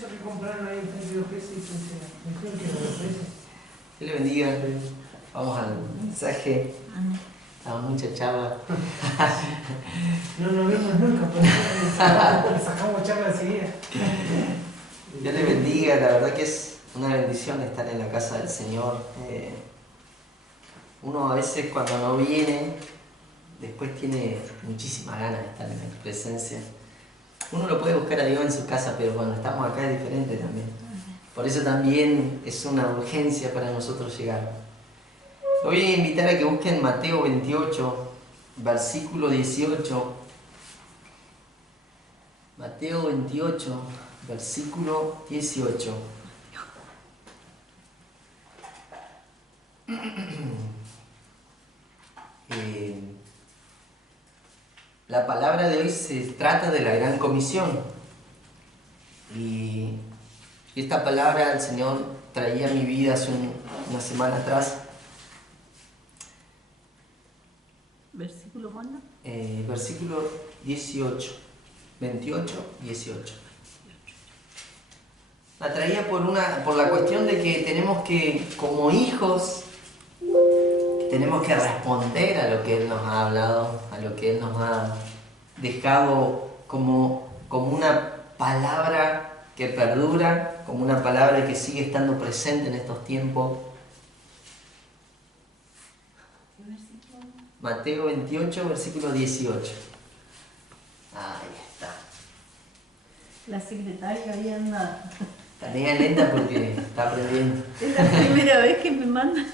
eso que compraron ahí en 32 pesos y funciona. Mejor que los precios. Dios le bendiga. Vamos al mensaje. Estamos mucha charla. No nos vimos nunca, pero sacamos charla enseguida. Dios le bendiga, la verdad que es una bendición estar en la casa del Señor. Uno a veces cuando no viene, después tiene muchísima ganas de estar en la presencia. Uno lo puede buscar a Dios en su casa, pero cuando estamos acá es diferente también. Por eso también es una urgencia para nosotros llegar. Lo voy a invitar a que busquen Mateo 28, versículo 18. Mateo 28, versículo 18. La palabra de hoy se trata de la Gran Comisión. Y esta palabra el Señor traía a mi vida hace una semana atrás. ¿Versículo cuándo? Versículo 18, 28, 18. La traía por la cuestión de que tenemos que, como hijos, tenemos que responder a lo que Él nos ha hablado, a lo que Él nos ha dejado como una palabra que perdura, como una palabra que sigue estando presente en estos tiempos. Mateo 28, versículo 18. Ahí está. La secretaria ahí anda. Tarea lenta porque está aprendiendo. Es la primera vez que me manda.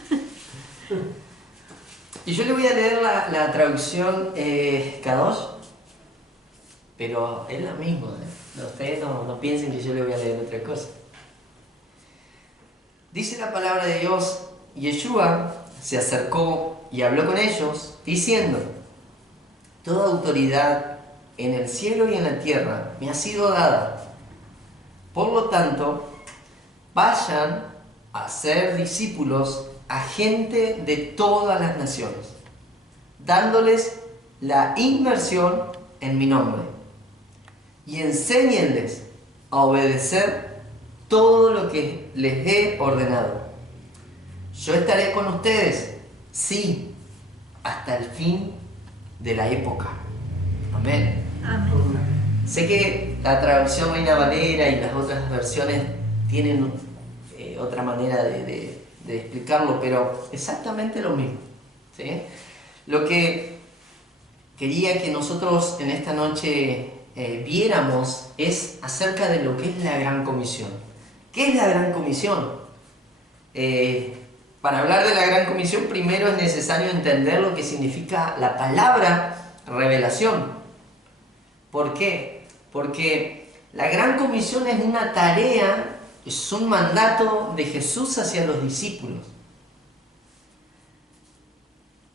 Y yo le voy a leer la traducción Kadosh, pero es la misma. Ustedes no piensen que yo le voy a leer otra cosa. Dice la palabra de Dios: Yeshua se acercó y habló con ellos, diciendo: toda autoridad en el cielo y en la tierra me ha sido dada. Por lo tanto, vayan a ser discípulos a gente de todas las naciones, dándoles la inmersión en mi nombre, y enséñenles a obedecer todo lo que les he ordenado. Yo estaré con ustedes, sí, hasta el fin de la época. Amén. Amén. Sé que la traducción Reina Valera y las otras versiones tienen otra manera de explicarlo, pero exactamente lo mismo, ¿sí? Lo que quería que nosotros en esta noche viéramos es acerca de lo que es la Gran Comisión. ¿Qué es la Gran Comisión? Para hablar de la Gran Comisión, primero es necesario entender lo que significa la palabra revelación. ¿Por qué? Porque la Gran Comisión es una tarea, es un mandato de Jesús hacia los discípulos.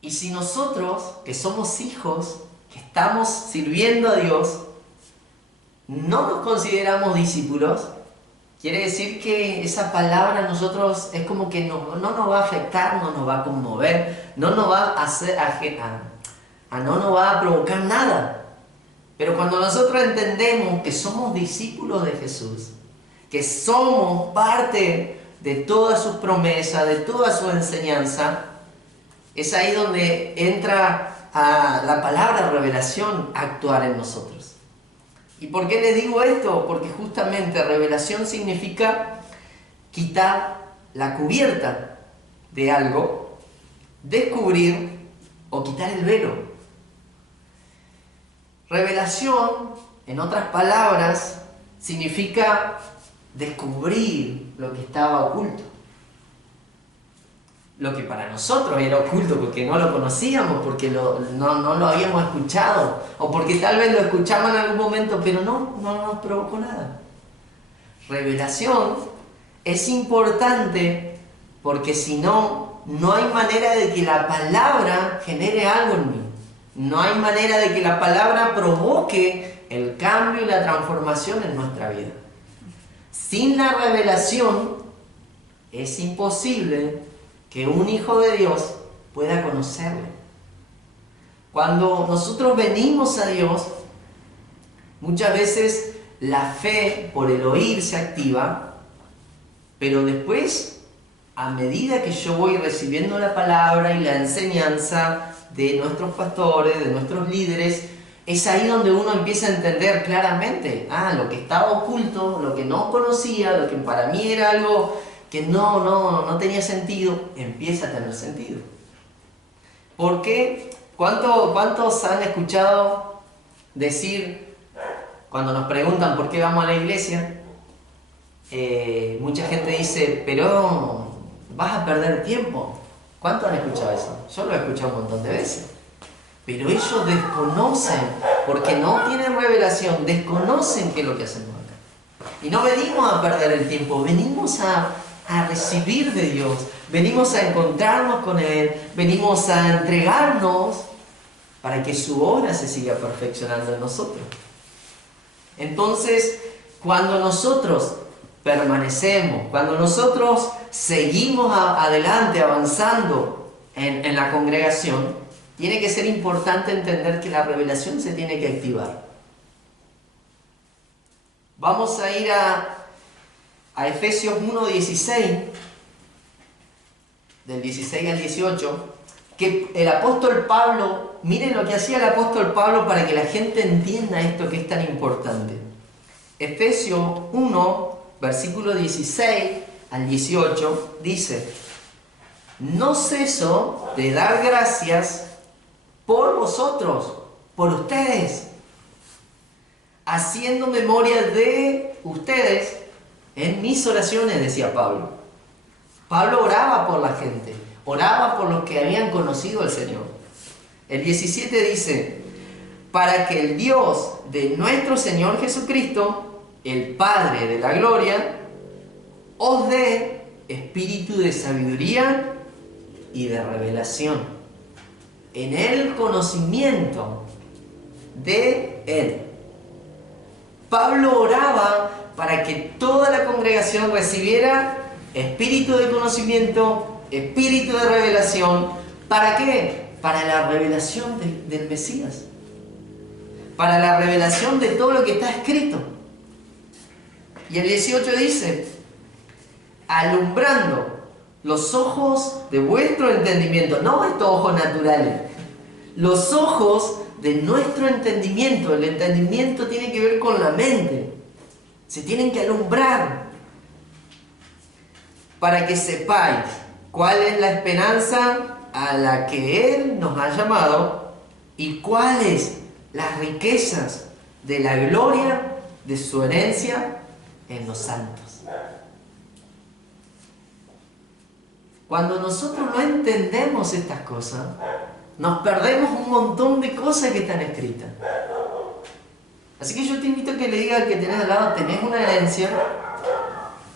Y si nosotros, que somos hijos, que estamos sirviendo a Dios, no nos consideramos discípulos, quiere decir que esa palabra a nosotros es como que no nos va a afectar, no nos va a conmover, no nos va a hacer, no nos va a provocar nada. Pero cuando nosotros entendemos que somos discípulos de Jesús, que somos parte de todas sus promesas, de toda su enseñanza, es ahí donde entra la palabra revelación a actuar en nosotros. ¿Y por qué les digo esto? Porque justamente revelación significa quitar la cubierta de algo, descubrir o quitar el velo. Revelación, en otras palabras, significa descubrir lo que estaba oculto. Lo que para nosotros era oculto porque no lo conocíamos, porque no lo habíamos escuchado, o porque tal vez lo escuchamos en algún momento, pero no nos provocó nada. Revelación es importante porque si no hay manera de que la palabra genere algo en mí. No hay manera de que la palabra provoque el cambio y la transformación en nuestra vida. Sin la revelación es imposible que un hijo de Dios pueda conocerle. Cuando nosotros venimos a Dios, muchas veces la fe por el oír se activa, pero después, a medida que yo voy recibiendo la palabra y la enseñanza de nuestros pastores, de nuestros líderes, es ahí donde uno empieza a entender claramente, lo que estaba oculto, lo que no conocía, lo que para mí era algo que no tenía sentido, empieza a tener sentido. ¿Por qué? ¿Cuántos han escuchado decir, cuando nos preguntan por qué vamos a la iglesia, mucha gente dice, pero vas a perder tiempo? ¿Cuántos han escuchado eso? Yo lo he escuchado un montón de veces. Pero ellos desconocen, porque no tienen revelación, desconocen qué es lo que hacemos acá. Y no venimos a perder el tiempo, venimos a recibir de Dios, venimos a encontrarnos con Él, venimos a entregarnos para que su obra se siga perfeccionando en nosotros. Entonces, cuando nosotros permanecemos, cuando nosotros seguimos adelante, avanzando en la congregación, tiene que ser importante entender que la revelación se tiene que activar. Vamos a ir a Efesios 1:16, del 16 al 18, que el apóstol Pablo, miren lo que hacía el apóstol Pablo para que la gente entienda esto que es tan importante. Efesios 1, versículo 16 al 18, dice: no ceso de dar gracias por vosotros, por ustedes, haciendo memoria de ustedes en mis oraciones, decía Pablo. Pablo oraba por la gente, oraba por los que habían conocido al Señor. El 17 dice: para que el Dios de nuestro Señor Jesucristo, el Padre de la gloria, os dé espíritu de sabiduría y de revelación en el conocimiento de Él. Pablo oraba para que toda la congregación recibiera espíritu de conocimiento, espíritu de revelación. ¿Para qué? Para la revelación del Mesías, para la revelación de todo lo que está escrito. Y el 18 dice: alumbrando los ojos de vuestro entendimiento, no estos ojos naturales, los ojos de nuestro entendimiento. El entendimiento tiene que ver con la mente, se tienen que alumbrar, para que sepáis cuál es la esperanza a la que Él nos ha llamado y cuáles las riquezas de la gloria de su herencia en los santos. Cuando nosotros no entendemos estas cosas, nos perdemos un montón de cosas que están escritas. Así que yo te invito a que le digas al que tenés al lado: tenés una herencia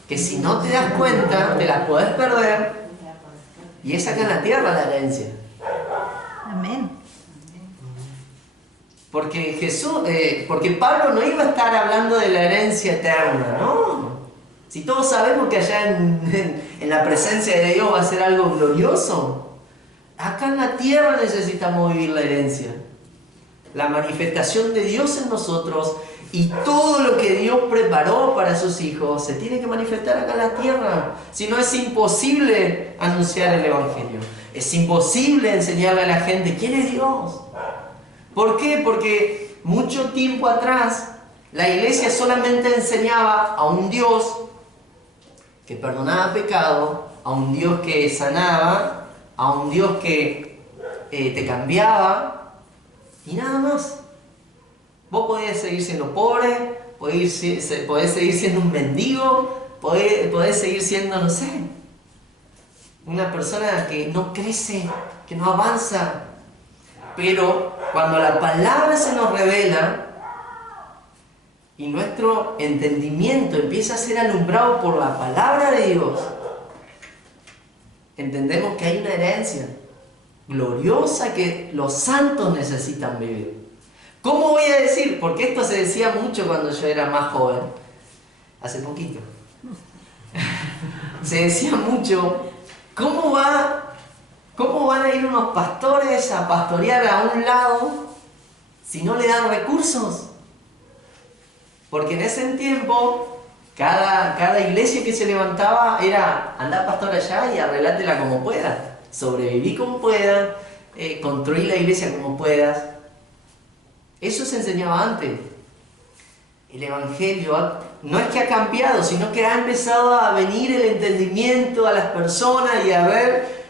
que si no te das cuenta te la podés perder, y es acá en la tierra la herencia. Amén. Porque Pablo no iba a estar hablando de la herencia eterna, ¿no? Si todos sabemos que allá en la presencia de Dios va a ser algo glorioso, acá en la tierra necesitamos vivir la herencia, la manifestación de Dios en nosotros, y todo lo que Dios preparó para sus hijos se tiene que manifestar acá en la tierra. Si no, es imposible anunciar el Evangelio, es imposible enseñarle a la gente quién es Dios. ¿Por qué? Porque mucho tiempo atrás la iglesia solamente enseñaba a un Dios que perdonaba pecado, a un Dios que sanaba, a un Dios que te cambiaba, y nada más. Vos podés seguir siendo pobre, podés seguir siendo un mendigo, podés seguir siendo, no sé, una persona que no crece, que no avanza. Pero cuando la palabra se nos revela y nuestro entendimiento empieza a ser alumbrado por la palabra de Dios, entendemos que hay una herencia gloriosa que los santos necesitan vivir. ¿Cómo voy a decir? Porque esto se decía mucho cuando yo era más joven, hace poquito. Se decía mucho: ¿cómo van a ir unos pastores a pastorear a un lado si no le dan recursos? Porque en ese tiempo, cada iglesia que se levantaba era andar pastor allá y arreglátela como puedas. Sobreviví como puedas, construí la iglesia como puedas. Eso se enseñaba antes. El Evangelio no es que ha cambiado, sino que ha empezado a venir el entendimiento a las personas y a ver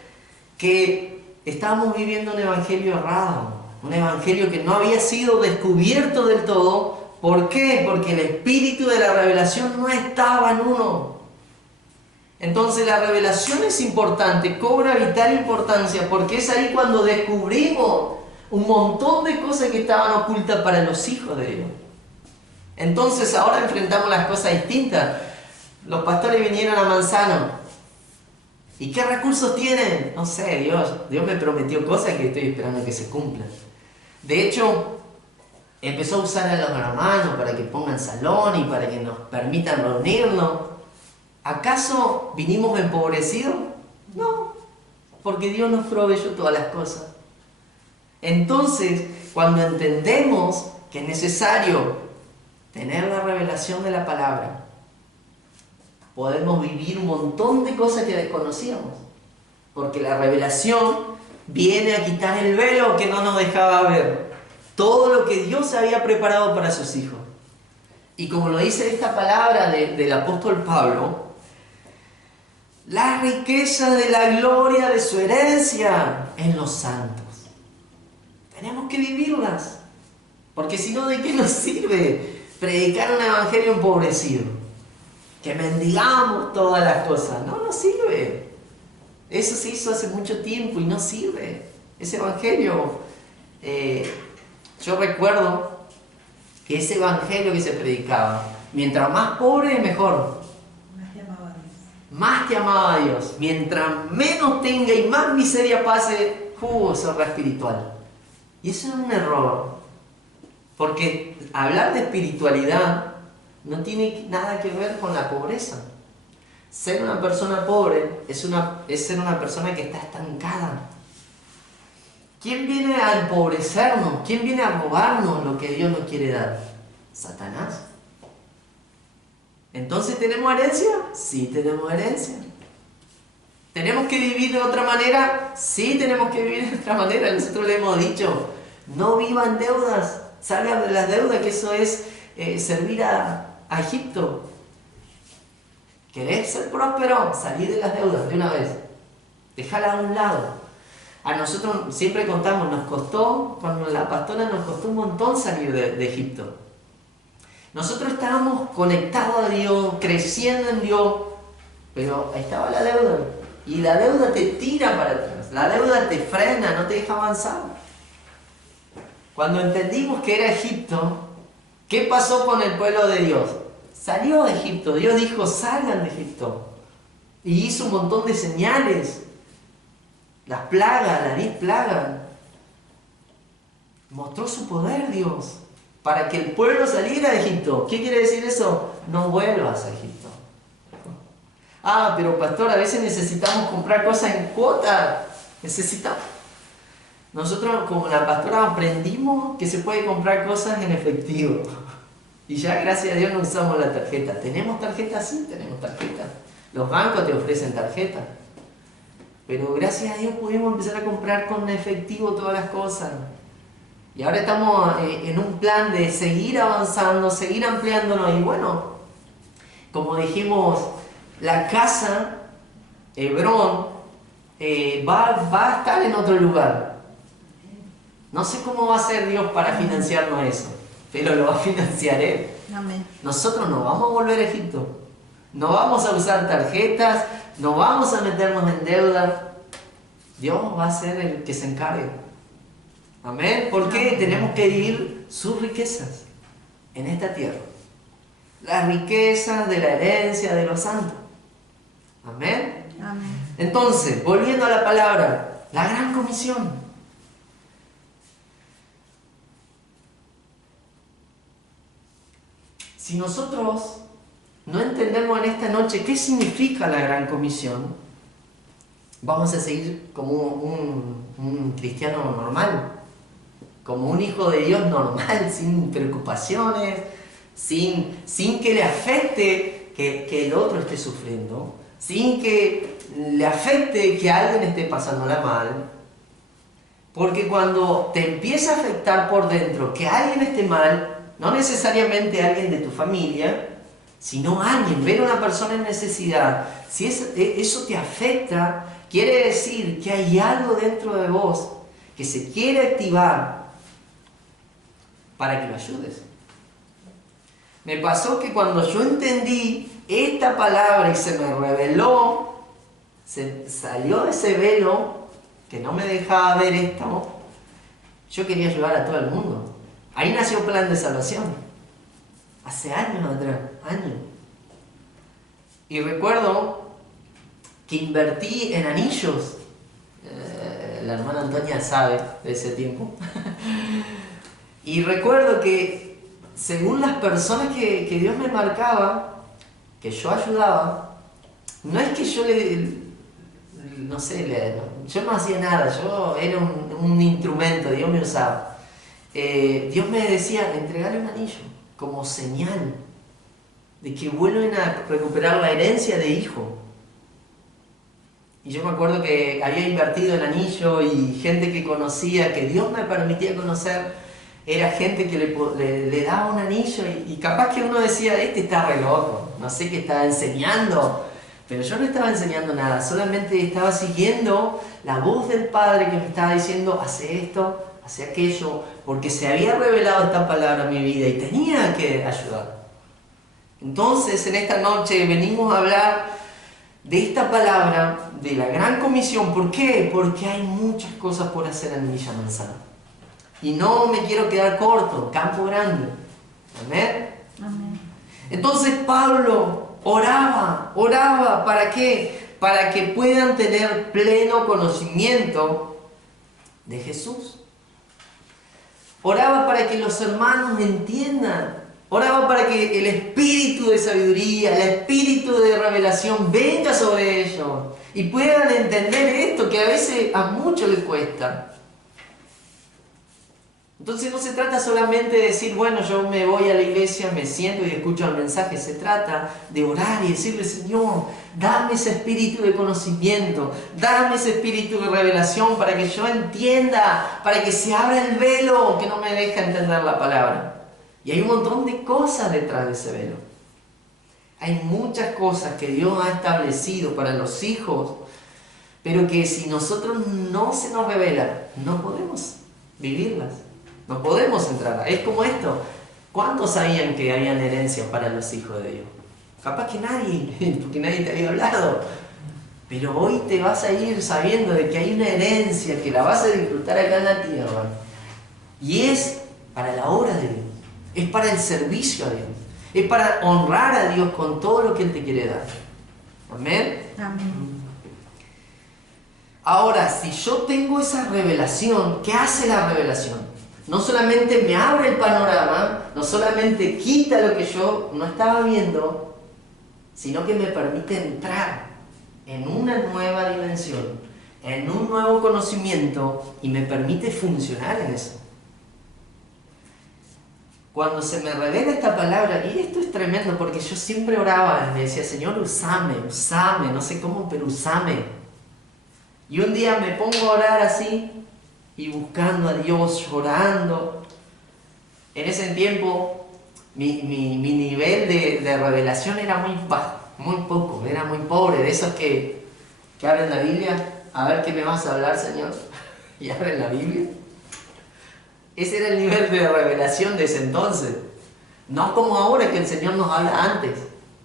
que estábamos viviendo un Evangelio errado, un Evangelio que no había sido descubierto del todo. ¿Por qué? Porque el espíritu de la revelación no estaba en uno. Entonces la revelación es importante, cobra vital importancia, porque es ahí cuando descubrimos un montón de cosas que estaban ocultas para los hijos de Dios. Entonces ahora enfrentamos las cosas distintas. Los pastores vinieron a Manzano. ¿Y qué recursos tienen? No sé, Dios me prometió cosas que estoy esperando que se cumplan. De hecho, empezó a usar a los hermanos para que pongan salón y para que nos permitan reunirnos. ¿Acaso vinimos empobrecidos? No, porque Dios nos proveyó todas las cosas. Entonces, cuando entendemos que es necesario tener la revelación de la palabra, podemos vivir un montón de cosas que desconocíamos. Porque la revelación viene a quitar el velo que no nos dejaba ver todo lo que Dios había preparado para sus hijos. Y como lo dice esta palabra del apóstol Pablo, la riqueza de la gloria de su herencia en los santos. Tenemos que vivirlas. Porque si no, ¿de qué nos sirve predicar un evangelio empobrecido? Que mendigamos todas las cosas. No nos sirve. Eso se hizo hace mucho tiempo y no sirve. Ese evangelio, yo recuerdo que ese evangelio que se predicaba, mientras más pobre, mejor. Más que amaba a Dios. Mientras menos tenga y más miseria pase, zorra espiritual. Y eso es un error. Porque hablar de espiritualidad no tiene nada que ver con la pobreza. Ser una persona pobre es ser una persona que está estancada. ¿Quién viene a empobrecernos? ¿Quién viene a robarnos lo que Dios nos quiere dar? Satanás. ¿Entonces tenemos herencia? Sí, tenemos herencia. ¿Tenemos que vivir de otra manera? Sí, tenemos que vivir de otra manera. Nosotros le hemos dicho, no vivan deudas, salgan de las deudas, que eso es servir a Egipto. ¿Querés ser próspero? Salí de las deudas de una vez. Déjala a un lado. A nosotros siempre contamos, con la pastora nos costó un montón salir de Egipto. Nosotros estábamos conectados a Dios, creciendo en Dios, pero ahí estaba la deuda. Y la deuda te tira para atrás, la deuda te frena, no te deja avanzar. Cuando entendimos que era Egipto, ¿qué pasó con el pueblo de Dios? Salió de Egipto, Dios dijo, salgan de Egipto. Y hizo un montón de señales. Las plagas, las 10 plagas. Mostró su poder Dios para que el pueblo saliera de Egipto. ¿Qué quiere decir eso? No vuelvas a Egipto. Ah, pero pastor, a veces necesitamos comprar cosas en cuota. Necesitamos. Nosotros como la pastora aprendimos que se puede comprar cosas en efectivo. Y ya gracias a Dios no usamos la tarjeta. ¿Tenemos tarjeta? Sí, tenemos tarjeta. Los bancos te ofrecen tarjeta. Pero gracias a Dios pudimos empezar a comprar con efectivo todas las cosas. Y ahora estamos en un plan de seguir avanzando, seguir ampliándonos. Y bueno, como dijimos, la casa, Hebrón, va a estar en otro lugar. No sé cómo va a ser Dios para financiarnos eso, pero lo va a financiar Él. Amén. Nosotros no vamos a volver a Egipto. No vamos a usar tarjetas, no vamos a meternos en deuda. Dios va a ser el que se encargue. Amén. Porque tenemos que vivir sus riquezas en esta tierra. Las riquezas de la herencia de los santos. Amén. Amén. Entonces, volviendo a la palabra, la gran comisión. Si nosotros no entendemos en esta noche qué significa la gran comisión, vamos a seguir como un cristiano normal, como un hijo de Dios normal, sin preocupaciones, sin que le afecte que el otro esté sufriendo, sin que le afecte que alguien esté pasándola mal. Porque cuando te empieza a afectar por dentro que alguien esté mal, no necesariamente alguien de tu familia, sino alguien, ver a una persona en necesidad, si eso te afecta, quiere decir que hay algo dentro de vos que se quiere activar para que lo ayudes. Me pasó que cuando yo entendí esta palabra y se me reveló, se salió ese velo que no me dejaba ver esto, yo quería ayudar a todo el mundo. Ahí nació Plan de Salvación. Hace años atrás, años. Y recuerdo que invertí en anillos. La hermana Antonia sabe de ese tiempo. Y recuerdo que según las personas que Dios me marcaba, que yo ayudaba, no es que yo yo no hacía nada, yo era un instrumento, Dios me usaba. Dios me decía, entregale un anillo como señal de que vuelven a recuperar la herencia de hijo. Y yo me acuerdo que había invertido en anillo y gente que conocía, que Dios me permitía conocer, era gente que le daba un anillo y capaz que uno decía, este está re loco, no sé qué estaba enseñando, pero yo no estaba enseñando nada, solamente estaba siguiendo la voz del Padre que me estaba diciendo, hace esto, hace aquello, porque se había revelado esta palabra en mi vida y tenía que ayudar. Entonces, en esta noche venimos a hablar de esta palabra, de la gran comisión. ¿Por qué? Porque hay muchas cosas por hacer en Villa Manzana. Y no me quiero quedar corto, Campo Grande. ¿Amén? Amén. Entonces Pablo oraba, ¿para qué? Para que puedan tener pleno conocimiento de Jesús. Oraba para que los hermanos entiendan. Oraba para que el espíritu de sabiduría, el espíritu de revelación venga sobre ellos y puedan entender esto que a veces a muchos les cuesta. Entonces no se trata solamente de decir, bueno, yo me voy a la iglesia, me siento y escucho el mensaje. Se trata de orar y decirle, Señor, dame ese espíritu de conocimiento, dame ese espíritu de revelación para que yo entienda, para que se abra el velo que no me deja entender la palabra. Y hay un montón de cosas detrás de ese velo. Hay muchas cosas que Dios ha establecido para los hijos, pero que si nosotros no se nos revela, no podemos vivirlas. No podemos entrar. Es como esto. ¿Cuántos sabían que habían herencias para los hijos de Dios? Capaz que nadie, porque nadie te había hablado. Pero hoy te vas a ir sabiendo de que hay una herencia que la vas a disfrutar acá en la tierra. Y es para la obra de Dios. Es para el servicio a Dios. Es para honrar a Dios con todo lo que Él te quiere dar. Amén. Amén. Ahora, si yo tengo esa revelación, ¿qué hace la revelación? No solamente me abre el panorama, no solamente quita lo que yo no estaba viendo, sino que me permite entrar en una nueva dimensión, en un nuevo conocimiento y me permite funcionar en eso. Cuando se me revela esta palabra, y esto es tremendo porque yo siempre oraba y me decía, Señor, usame, no sé cómo, pero usame. Y un día me pongo a orar así, y buscando a Dios, llorando. En ese tiempo mi nivel de revelación era muy bajo, muy poco, era muy pobre, de esos que abren la Biblia, a ver qué me vas a hablar, Señor, y abren la Biblia. Ese era el nivel de revelación de ese entonces. No como ahora que el Señor nos habla antes.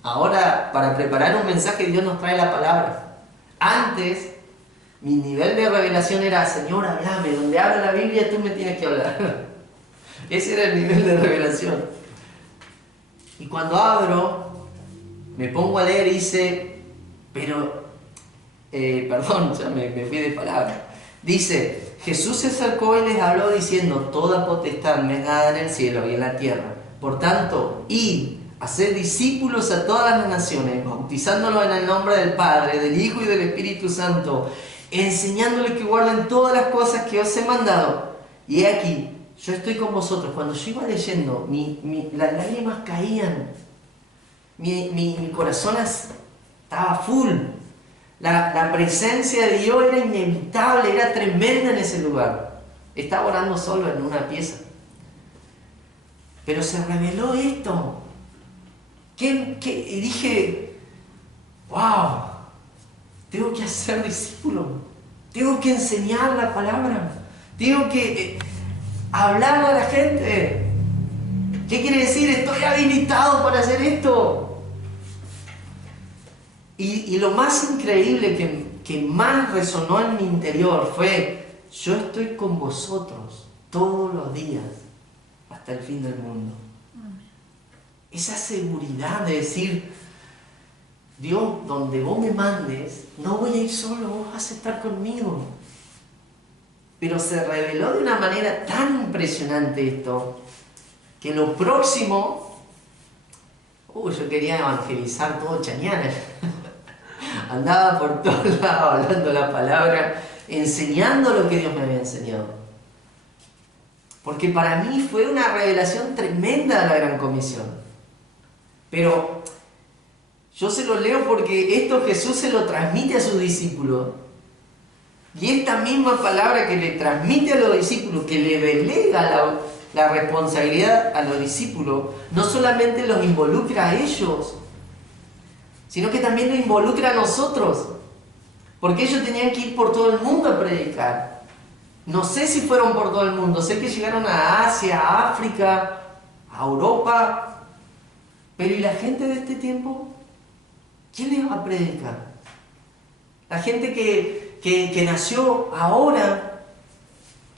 Ahora, para preparar un mensaje, Dios nos trae la palabra. Antes, mi nivel de revelación era, Señor, háblame, donde habla la Biblia tú me tienes que hablar. Ese era el nivel de revelación. Y cuando abro, me pongo a leer y dice, perdón, ya me fui de palabra. Dice, Jesús se acercó y les habló diciendo, toda potestad me es dada en el cielo y en la tierra. Por tanto, id, haced discípulos a todas las naciones, bautizándolos en el nombre del Padre, del Hijo y del Espíritu Santo, enseñándoles que guarden todas las cosas que os he mandado. Y he aquí, yo estoy con vosotros. Cuando yo iba leyendo, las lágrimas caían. Mi corazón estaba full. La presencia de Dios era inevitable, era tremenda en ese lugar. Estaba orando solo en una pieza. Pero se reveló esto. Y dije, wow, tengo que hacer discípulo. Tengo que enseñar la palabra. Tengo que hablar a la gente. ¿Qué quiere decir? Estoy habilitado para hacer esto. Y lo más increíble que más resonó en mi interior fue: yo estoy con vosotros todos los días hasta el fin del mundo. Esa seguridad de decir: Dios, donde vos me mandes, no voy a ir solo, vos vas a estar conmigo. Pero se reveló de una manera tan impresionante esto, que lo próximo, yo quería evangelizar todo Chañana. Andaba por todos lados hablando la palabra, enseñando lo que Dios me había enseñado. Porque para mí fue una revelación tremenda de la Gran Comisión. Pero yo se lo leo porque esto Jesús se lo transmite a sus discípulos. Y esta misma palabra que le transmite a los discípulos, que le delega la responsabilidad a los discípulos, no solamente los involucra a ellos, sino que también nos involucra a nosotros. Porque ellos tenían que ir por todo el mundo a predicar. No sé si fueron por todo el mundo, sé que llegaron a Asia, a África, a Europa. Pero ¿y la gente de este tiempo? ¿Quién les va a predicar? La gente que nació ahora,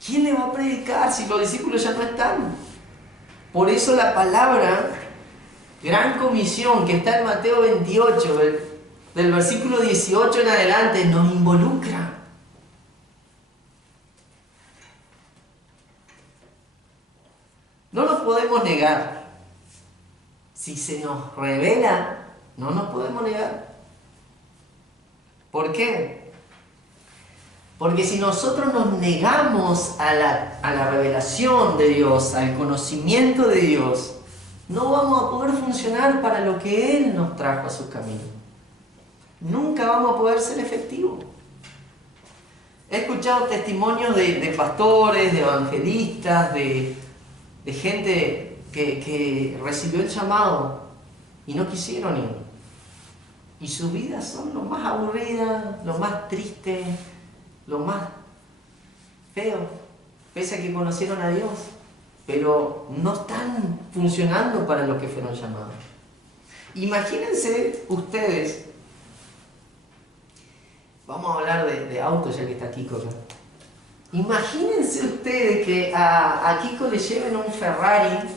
¿quién le va a predicar si los discípulos ya no están? Por eso la palabra Gran Comisión, que está en Mateo 28, del versículo 18 en adelante, nos involucra. No nos podemos negar. Si se nos revela, no nos podemos negar. ¿Por qué? Porque si nosotros nos negamos a la revelación de Dios, al conocimiento de Dios, no vamos a poder funcionar para lo que Él nos trajo a su camino. Nunca vamos a poder ser efectivos. He escuchado testimonios de pastores, de evangelistas, de gente que recibió el llamado y no quisieron ir. Y sus vidas son lo más aburridas, lo más tristes, lo más feo, pese a que conocieron a Dios, pero no están funcionando para lo que fueron llamados. Imagínense ustedes, vamos a hablar de autos ya que está Kiko acá. Imagínense ustedes que a Kiko le lleven un Ferrari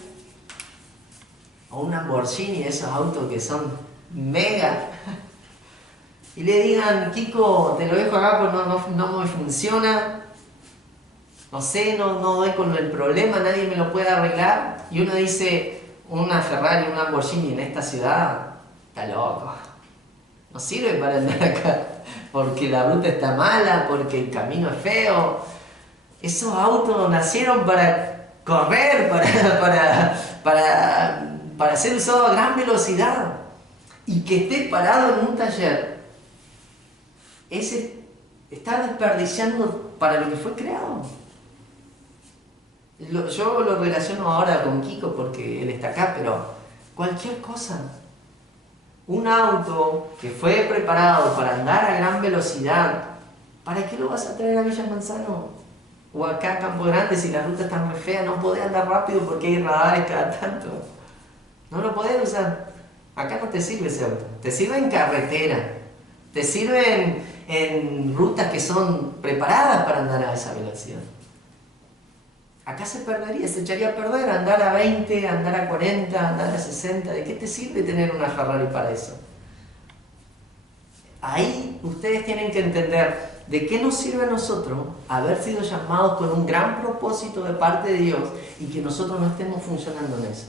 o un Lamborghini, esos autos que son mega, y le digan: Kiko, te lo dejo acá porque no me funciona, no sé, no doy con el problema, nadie me lo puede arreglar. Y uno dice: una Ferrari, un Lamborghini en esta ciudad, está loco, no sirve para andar acá, porque la ruta está mala, porque el camino es feo. Esos autos nacieron para correr, para ser usados a gran velocidad. Y que esté parado en un taller, está desperdiciando para lo que fue creado. Yo lo relaciono ahora con Kiko porque él está acá, pero cualquier cosa. Un auto que fue preparado para andar a gran velocidad, ¿para qué lo vas a traer a Villa Manzano? O acá a Campo Grande, si la ruta está muy fea, no podés andar rápido porque hay radares cada tanto. No lo podés usar. Acá no te sirve ese auto. Te sirve en carretera. Te sirve en rutas que son preparadas para andar a esa velocidad. Acá se perdería, se echaría a perder andar a 20, andar a 40, andar a 60. ¿De qué te sirve tener una Ferrari para eso? Ahí ustedes tienen que entender de qué nos sirve a nosotros haber sido llamados con un gran propósito de parte de Dios y que nosotros no estemos funcionando en eso.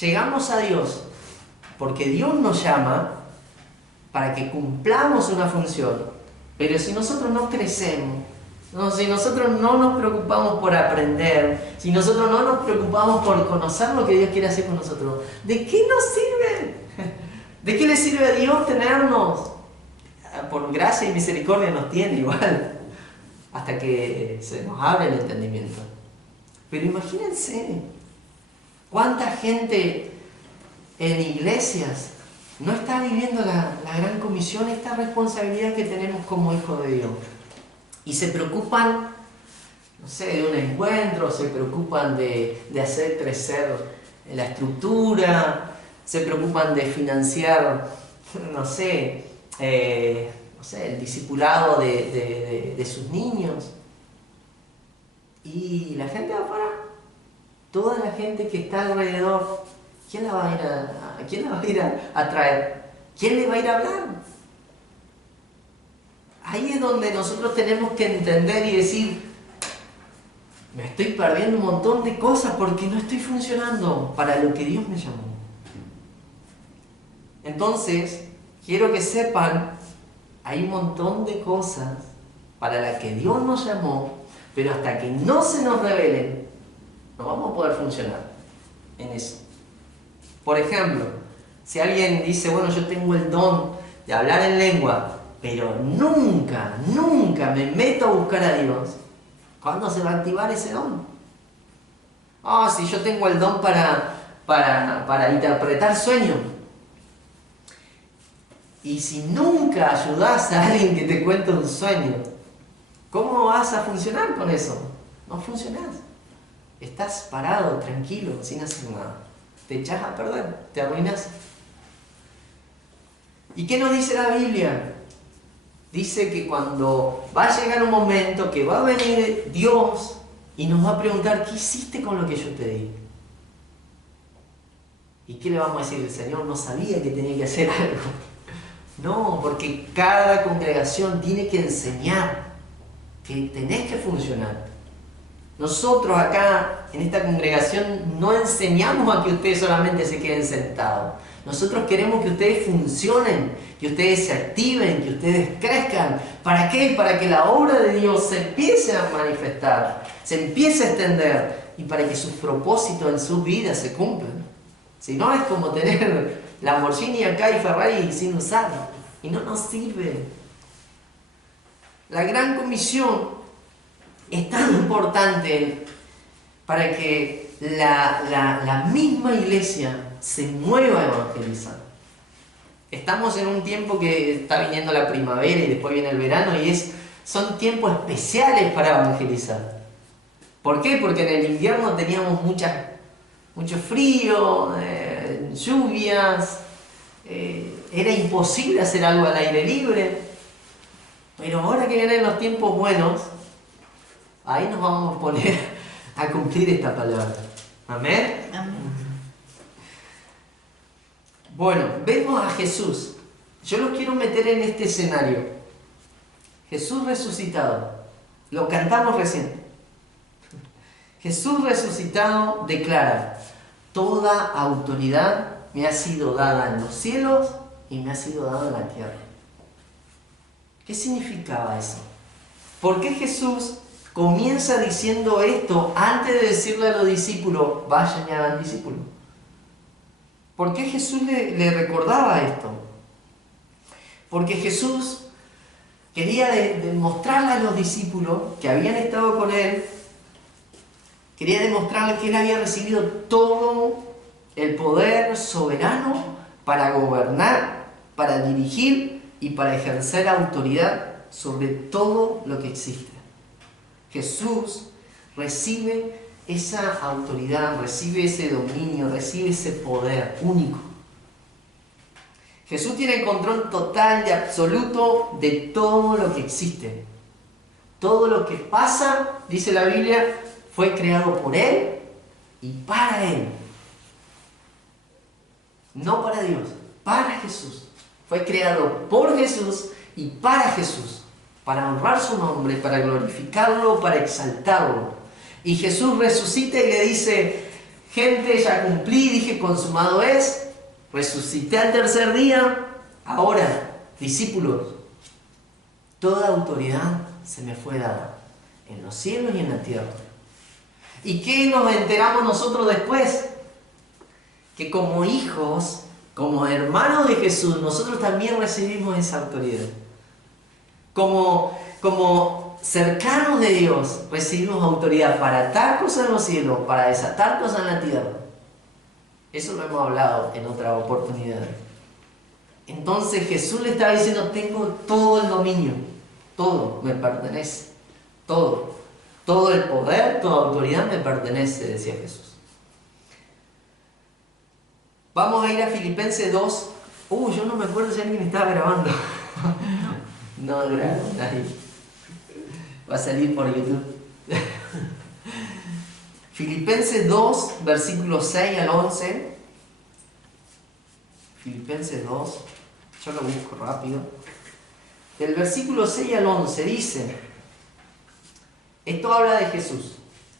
Llegamos a Dios porque Dios nos llama para que cumplamos una función, pero si nosotros no crecemos, No, si nosotros no nos preocupamos por aprender, si nosotros no nos preocupamos por conocer lo que Dios quiere hacer con nosotros, ¿de qué nos sirve? ¿De qué le sirve a Dios tenernos? Por gracia y misericordia nos tiene igual, hasta que se nos abre el entendimiento. Pero imagínense, cuánta gente en iglesias no está viviendo la gran comisión, esta responsabilidad que tenemos como hijos de Dios. Y se preocupan, no sé, de un encuentro, se preocupan de hacer crecer la estructura, se preocupan de financiar, no sé, el discipulado de sus niños. Y la gente de afuera, toda la gente que está alrededor, ¿quién la va a ir a traer? ¿Quién le va a ir a hablar? Ahí es donde nosotros tenemos que entender y decir, me estoy perdiendo un montón de cosas porque no estoy funcionando para lo que Dios me llamó. Entonces, quiero que sepan, hay un montón de cosas para las que Dios nos llamó, pero hasta que no se nos revelen, no vamos a poder funcionar en eso. Por ejemplo, si alguien dice, bueno, yo tengo el don de hablar en lengua, pero nunca me meto a buscar a Dios, ¿cuándo se va a activar ese don? Si yo tengo el don para interpretar sueños, y si nunca ayudás a alguien que te cuente un sueño, ¿cómo vas a funcionar con eso? No funcionás. Estás parado, tranquilo, sin hacer nada. Te echás a perder, te arruinás. ¿Y qué nos dice la Biblia? Dice que cuando va a llegar un momento que va a venir Dios y nos va a preguntar, ¿qué hiciste con lo que yo te di? ¿Y qué le vamos a decir? El Señor no sabía que tenía que hacer algo. No, porque cada congregación tiene que enseñar que tenés que funcionar. Nosotros acá, en esta congregación, no enseñamos a que ustedes solamente se queden sentados. Nosotros queremos que ustedes funcionen, que ustedes se activen, que ustedes crezcan. ¿Para qué? Para que la obra de Dios se empiece a manifestar, se empiece a extender y para que sus propósitos en sus vidas se cumplan. Si no, es como tener Lamborghini acá y Ferrari sin usar, y no nos sirve. La gran comisión es tan importante para que la misma iglesia se mueva a evangelizar. Estamos en un tiempo que está viniendo la primavera y después viene el verano y son tiempos especiales para evangelizar. ¿Por qué? Porque en el invierno teníamos mucho frío, lluvias, era imposible hacer algo al aire libre. Pero ahora que vienen los tiempos buenos, ahí nos vamos a poner a cumplir esta palabra. ¿Amén? Amén. Bueno, vemos a Jesús. Yo los quiero meter en este escenario. Jesús resucitado. Lo cantamos recién. Jesús resucitado declara: toda autoridad me ha sido dada en los cielos y me ha sido dada en la tierra. ¿Qué significaba eso? ¿Por qué Jesús comienza diciendo esto antes de decirle a los discípulos, vayan y hagan discípulos? ¿Por qué Jesús le recordaba esto? Porque Jesús quería demostrarle a los discípulos que habían estado con Él, quería demostrarles que Él había recibido todo el poder soberano para gobernar, para dirigir y para ejercer autoridad sobre todo lo que existe. Jesús recibe esa autoridad, recibe ese dominio, recibe ese poder único. Jesús tiene el control total y absoluto de todo lo que existe. Todo lo que pasa, dice la Biblia, fue creado por Él y para Él. No para Dios, para Jesús. Fue creado por Jesús y para Jesús, para honrar su nombre, para glorificarlo, para exaltarlo. Y Jesús resucita y le dice: gente, ya cumplí, dije consumado es, resucité al tercer día, ahora, discípulos, toda autoridad se me fue dada. en los cielos y en la tierra. ¿Y qué nos enteramos nosotros después? Que como hijos, como hermanos de Jesús, nosotros también recibimos esa autoridad. Como cercanos de Dios, recibimos autoridad para atar cosas en los cielos, para desatar cosas en la tierra. Eso lo hemos hablado en otra oportunidad. Entonces Jesús le estaba diciendo, tengo todo el dominio, todo me pertenece, todo el poder, toda autoridad me pertenece, decía Jesús. Vamos a ir a Filipenses 2. Yo no me acuerdo si alguien estaba grabando. No, nadie. Va a salir por YouTube. Filipenses 2, versículos 6 al 11. Filipenses 2, yo lo busco rápido. Del versículo 6 al 11 dice, esto habla de Jesús,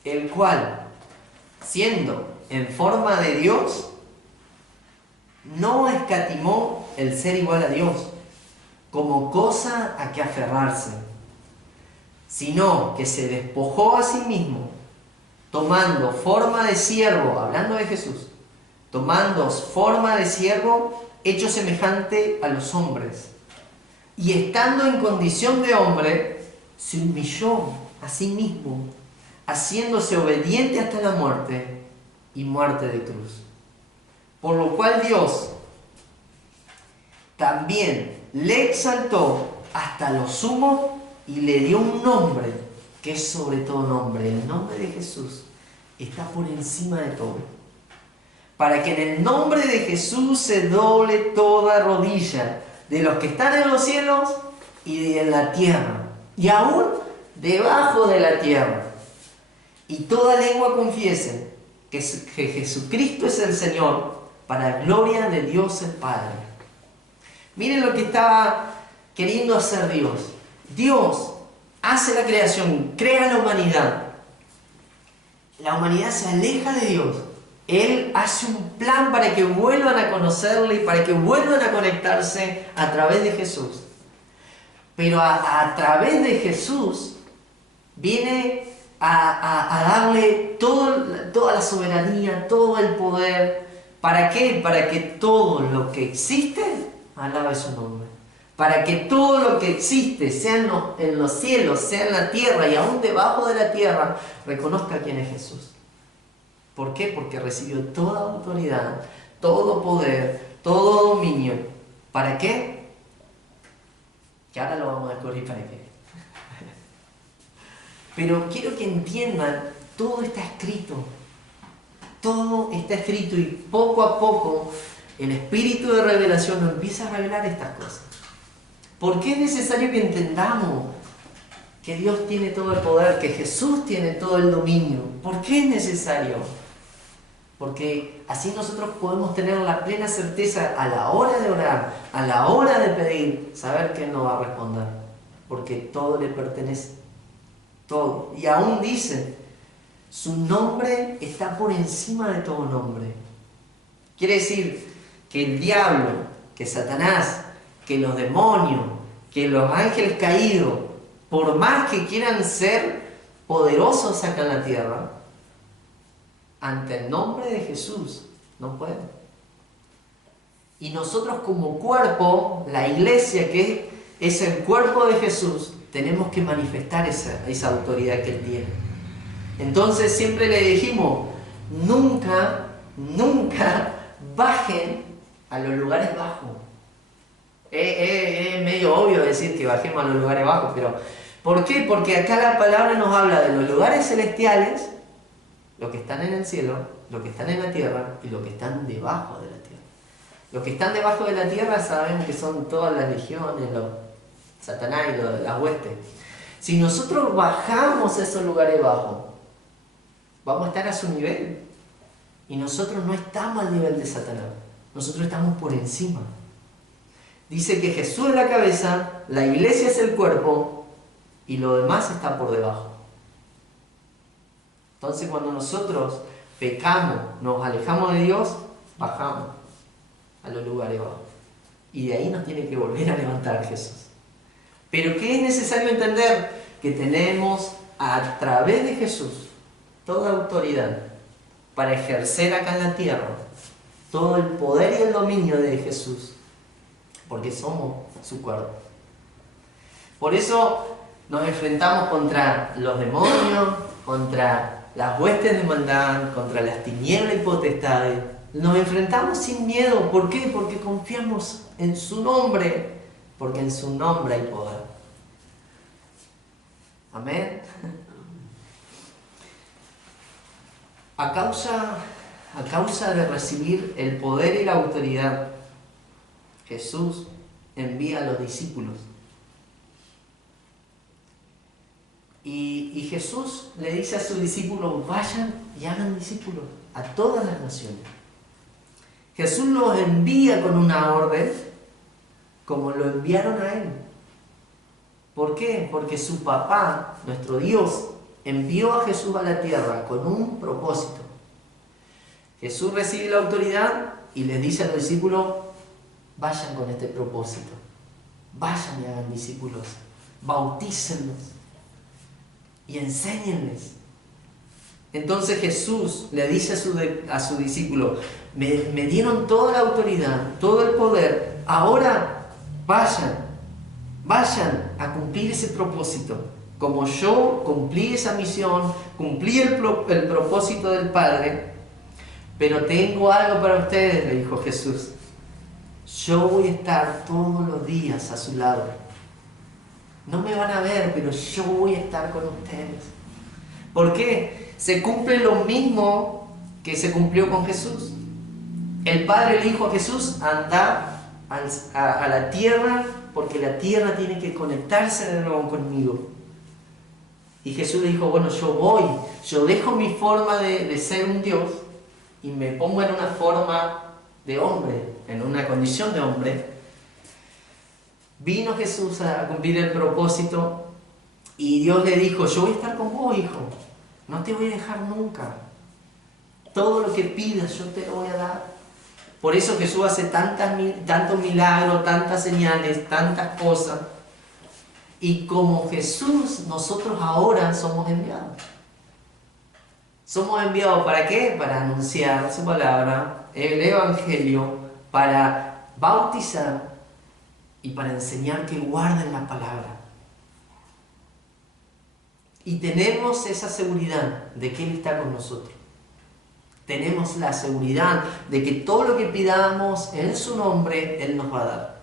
el cual, siendo en forma de Dios, no escatimó el ser igual a Dios como cosa a que aferrarse, sino que se despojó a sí mismo, tomando forma de siervo, hablando de Jesús, tomando forma de siervo, hecho semejante a los hombres, y estando en condición de hombre, se humilló a sí mismo, haciéndose obediente hasta la muerte y muerte de cruz. Por lo cual Dios también le exaltó hasta lo sumo y le dio un nombre que es sobre todo nombre. El nombre de Jesús está por encima de todo. Para que en el nombre de Jesús se doble toda rodilla de los que están en los cielos y en la tierra, y aún debajo de la tierra. Y toda lengua confiese que Jesucristo es el Señor, para gloria de Dios el Padre. Miren lo que estaba queriendo hacer Dios. Dios hace la creación, crea la humanidad. La humanidad se aleja de Dios. Él hace un plan para que vuelvan a conocerle y para que vuelvan a conectarse a través de Jesús. Pero a través de Jesús viene a darle toda la soberanía, todo el poder. ¿Para qué? Para que todo lo que existe alabe su nombre. Para que todo lo que existe, sea en los cielos, sea en la tierra y aún debajo de la tierra, reconozca quién es Jesús. ¿Por qué? Porque recibió toda autoridad, todo poder, todo dominio. ¿Para qué? Que ahora lo vamos a descubrir para qué. Pero quiero que entiendan, todo está escrito. Todo está escrito y poco a poco el espíritu de revelación nos empieza a revelar estas cosas. ¿Por qué es necesario que entendamos que Dios tiene todo el poder, que Jesús tiene todo el dominio? ¿Por qué es necesario? Porque así nosotros podemos tener la plena certeza a la hora de orar, a la hora de pedir, saber que Él nos va a responder. Porque todo le pertenece. Todo. Y aún dice, su nombre está por encima de todo nombre. Quiere decir que el diablo, que Satanás, que los demonios, que los ángeles caídos, por más que quieran ser poderosos acá en la tierra, ante el nombre de Jesús no pueden. Y nosotros como cuerpo, la iglesia que es el cuerpo de Jesús, tenemos que manifestar esa autoridad que Él tiene. Entonces siempre le dijimos, nunca bajen a los lugares bajos. Es medio obvio decir que bajemos a los lugares bajos, pero ¿por qué? Porque acá la palabra nos habla de los lugares celestiales, los que están en el cielo, los que están en la tierra y los que están debajo de la tierra. Los que están debajo de la tierra sabemos que son todas las legiones, los Satanás y las huestes. Si nosotros bajamos a esos lugares bajos, vamos a estar a su nivel. Y nosotros no estamos al nivel de Satanás. Nosotros estamos por encima. Dice que Jesús es la cabeza, la iglesia es el cuerpo y lo demás está por debajo. Entonces cuando nosotros pecamos, nos alejamos de Dios, bajamos a los lugares bajos. Y de ahí nos tiene que volver a levantar Jesús. Pero ¿qué es necesario entender? Que tenemos a través de Jesús toda autoridad para ejercer acá en la tierra todo el poder y el dominio de Jesús, porque somos su cuerpo. Por eso nos enfrentamos contra los demonios, contra las huestes de maldad, contra las tinieblas y potestades. Nos enfrentamos sin miedo. ¿Por qué? Porque confiamos en su nombre, porque en su nombre hay poder. Amén. A causa de recibir el poder y la autoridad, Jesús envía a los discípulos. Y Jesús le dice a sus discípulos, vayan y hagan discípulos a todas las naciones. Jesús los envía con una orden, como lo enviaron a Él. ¿Por qué? Porque su papá, nuestro Dios, envió a Jesús a la tierra con un propósito. Jesús recibe la autoridad y les dice a los discípulos, vayan con este propósito. Vayan y hagan discípulos. Bautícenlos y enséñenles. Entonces Jesús le dice a su discípulo, me dieron toda la autoridad, todo el poder, ahora vayan a cumplir ese propósito. Como yo cumplí esa misión, cumplí el propósito del Padre, pero tengo algo para ustedes, le dijo Jesús. Yo voy a estar todos los días a su lado. No me van a ver, pero yo voy a estar con ustedes. ¿Por qué? Se cumple lo mismo que se cumplió con Jesús. El Padre le dijo a Jesús, anda a la tierra, porque la tierra tiene que conectarse de nuevo conmigo. Y Jesús le dijo, bueno, yo voy, yo dejo mi forma de ser un Dios y me pongo en una forma de hombre, en una condición de hombre. Vino Jesús a cumplir el propósito y Dios le dijo, yo voy a estar con vos, hijo, no te voy a dejar nunca. Todo lo que pidas yo te lo voy a dar. Por eso Jesús hace tantos milagros, tantas señales, tantas cosas. Y como Jesús, nosotros ahora somos enviados. Somos enviados ¿para qué? Para anunciar su palabra, el Evangelio, para bautizar y para enseñar que guarden la palabra. Y tenemos esa seguridad de que Él está con nosotros. Tenemos la seguridad de que todo lo que pidamos en su nombre, Él nos va a dar.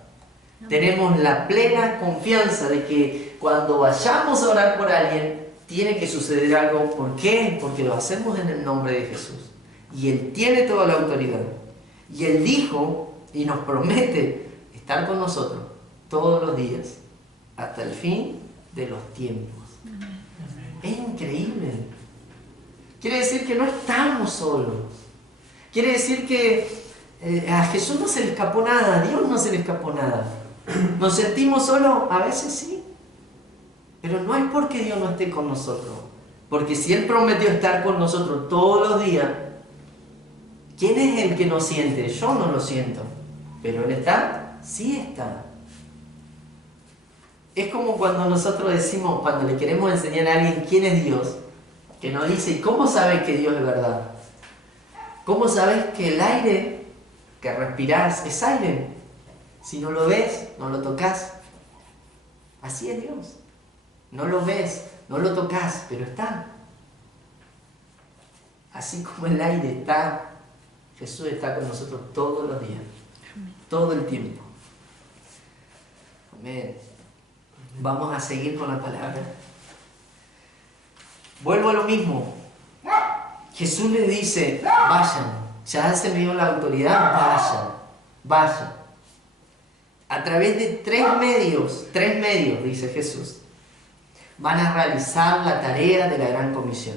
Tenemos la plena confianza de que cuando vayamos a orar por alguien, tiene que suceder algo. ¿Por qué? Porque lo hacemos en el nombre de Jesús. Y Él tiene toda la autoridad. Y Él dijo y nos promete estar con nosotros todos los días, hasta el fin de los tiempos. Es increíble. Quiere decir que no estamos solos. Quiere decir que a Jesús no se le escapó nada, a Dios no se le escapó nada. ¿Nos sentimos solos? A veces sí. Pero no es porque Dios no esté con nosotros. Porque si Él prometió estar con nosotros todos los días, ¿quién es el que nos siente? Yo no lo siento. ¿Pero Él está? Sí está. Es como cuando nosotros decimos, cuando le queremos enseñar a alguien quién es Dios, que nos dice, ¿y cómo sabes que Dios es verdad? ¿Cómo sabes que el aire que respirás es aire? Si no lo ves, no lo tocas. Así es Dios. No lo ves, no lo tocas, pero está. Así como el aire está, Jesús está con nosotros todos los días, todo el tiempo. Amén. Vamos a seguir con la palabra. Vuelvo a lo mismo. Jesús le dice, vayan, ya se me dio la autoridad, vayan. A través de tres medios, dice Jesús, van a realizar la tarea de la gran comisión.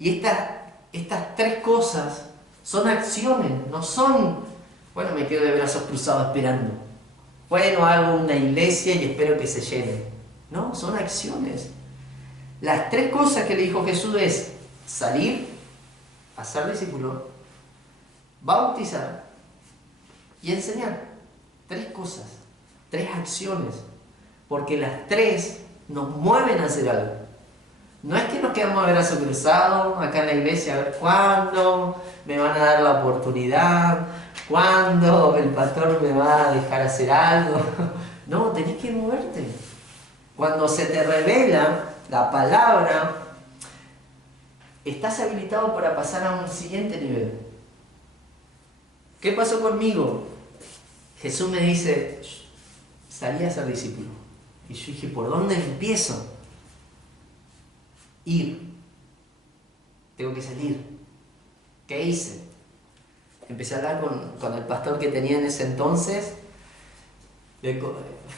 Y estas tres cosas son acciones, no son, bueno, me quedo de brazos cruzados esperando. Bueno, hago una iglesia y espero que se llene. No, son acciones. Las tres cosas que le dijo Jesús es salir, hacer discípulos, bautizar y enseñar. Tres cosas, tres acciones. Porque las tres nos mueven a hacer algo. No es que nos quedamos a brazo cruzado acá en la iglesia a ver cuándo me van a dar la oportunidad, cuándo el pastor me va a dejar hacer algo. No, tenés que moverte. Cuando se te revela la palabra, estás habilitado para pasar a un siguiente nivel. ¿Qué pasó conmigo? Jesús me dice, salí a ser discípulo. Y yo dije, ¿por dónde empiezo? Ir. Tengo que salir. ¿Qué hice? Empecé a hablar con el pastor que tenía en ese entonces.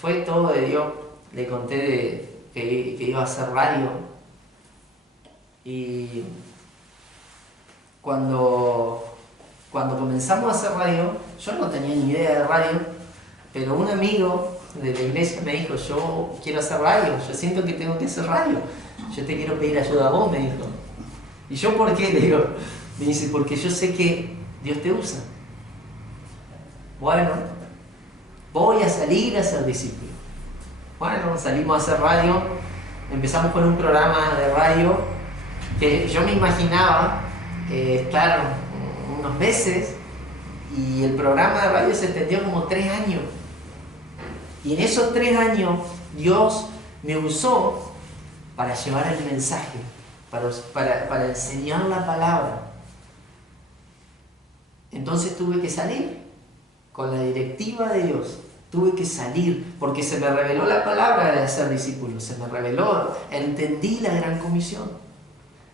Fue todo de Dios. Le conté que iba a hacer radio. Y cuando comenzamos a hacer radio, yo no tenía ni idea de radio, pero un amigo de la iglesia me dijo, yo quiero hacer radio, yo siento que tengo que hacer radio. Yo te quiero pedir ayuda a vos, me dijo. ¿Y yo por qué? Le digo. Me dice, porque yo sé que Dios te usa. Bueno, voy a salir a ser discípulo. Bueno, salimos a hacer radio. Empezamos con un programa de radio que yo me imaginaba estar unos meses, y el programa de radio se extendió como 3 años. Y en esos 3 años Dios me usó para llevar el mensaje, para enseñar la palabra. Entonces tuve que salir, con la directiva de Dios, tuve que salir, porque se me reveló la palabra de hacer discípulos, se me reveló, entendí la gran comisión,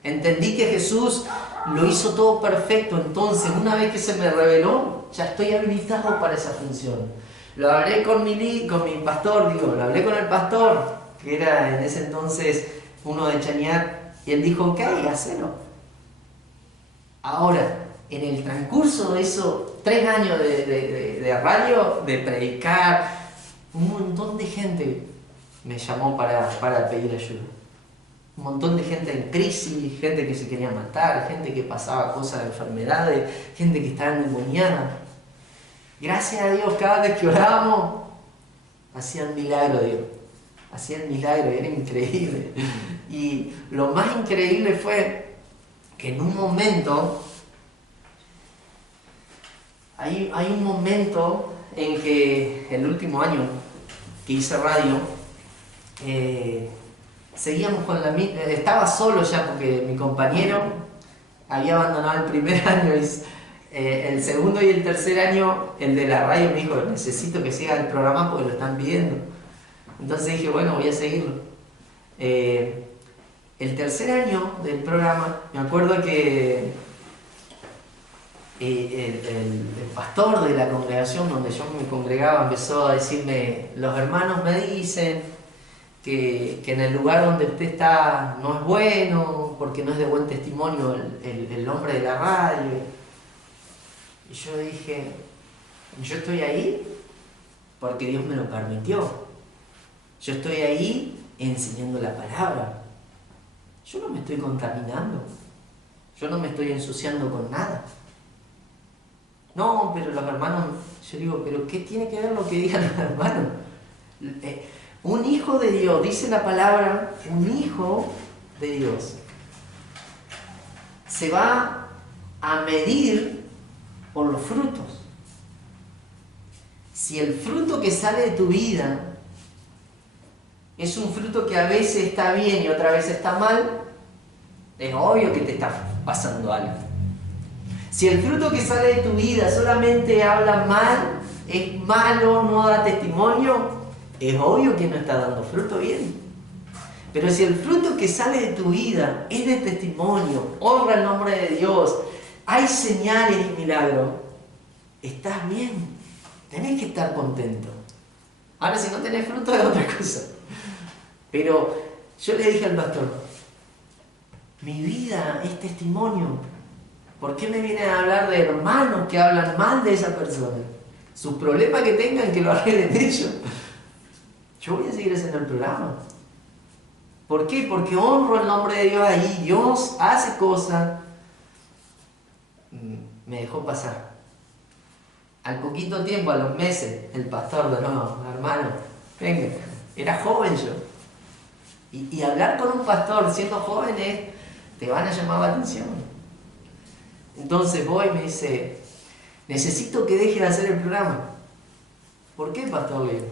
entendí que Jesús lo hizo todo perfecto. Entonces, una vez que se me reveló, ya estoy habilitado para esa función. Lo hablé con mi pastor, lo hablé con el pastor, que era en ese entonces uno de Chañar, y él dijo, ok, hacelo. Ahora, en el transcurso de esos 3 años de radio, de predicar, un montón de gente me llamó para pedir ayuda. Un montón de gente en crisis, gente que se quería matar, gente que pasaba cosas de enfermedades, gente que estaba endemoniada. Gracias a Dios, cada vez que orábamos, hacían milagro, Dios. Hacían milagro, era increíble. Y lo más increíble fue que en un momento, hay un momento en que el último año que hice radio, seguíamos con la misma, estaba solo ya porque mi compañero había abandonado el primer año, y el segundo y el tercer año, el de la radio me dijo, necesito que siga el programa porque lo están pidiendo. Entonces dije, bueno, voy a seguirlo. El tercer año del programa, me acuerdo que el pastor de la congregación donde yo me congregaba empezó a decirme, los hermanos me dicen que en el lugar donde usted está no es bueno, porque no es de buen testimonio el hombre de la radio. Y yo dije, yo estoy ahí porque Dios me lo permitió. Yo estoy ahí enseñando la palabra. Yo no me estoy contaminando. Yo no me estoy ensuciando con nada. No, pero los hermanos, yo digo, pero ¿qué tiene que ver lo que digan los hermanos? Un hijo de Dios, dice la palabra, un hijo de Dios se va a medir por los frutos. Si el fruto que sale de tu vida es un fruto que a veces está bien y otra vez está mal, es obvio que te está pasando algo. Si el fruto que sale de tu vida solamente habla mal, es malo, no da testimonio, es obvio que no está dando fruto bien. Pero si el fruto que sale de tu vida es de testimonio, honra el nombre de Dios, hay señales y milagros, estás bien, tenés que estar contento. Ahora, si no tenés fruto es otra cosa. Pero yo le dije al pastor, mi vida es testimonio. ¿Por qué me vienen a hablar de hermanos que hablan mal de esa persona? Sus problemas que tengan, que lo arreglen ellos. Yo voy a seguir haciendo el programa. ¿Por qué? Porque honro el nombre de Dios ahí. Dios hace cosas. Me dejó pasar. Al poquito tiempo, a los meses, el pastor de nuevo, hermano, venga, era joven yo. Y hablar con un pastor siendo jóvenes te van a llamar la atención. Entonces voy y me dice, necesito que deje de hacer el programa. ¿Por qué, pastor? Le digo,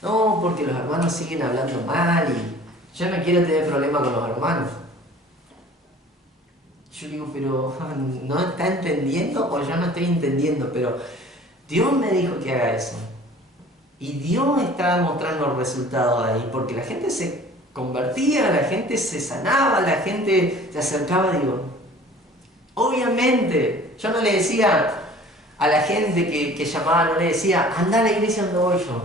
no, porque los hermanos siguen hablando mal y yo no quiero tener problemas con los hermanos. Yo digo, pero ¿no está entendiendo o yo no estoy entendiendo? Pero Dios me dijo que haga eso. Y Dios está mostrando los resultados ahí, porque la gente se convertía, la gente se sanaba, la gente se acercaba a Dios. Obviamente, yo no le decía a la gente que llamaba, no le decía, anda a la iglesia donde voy yo.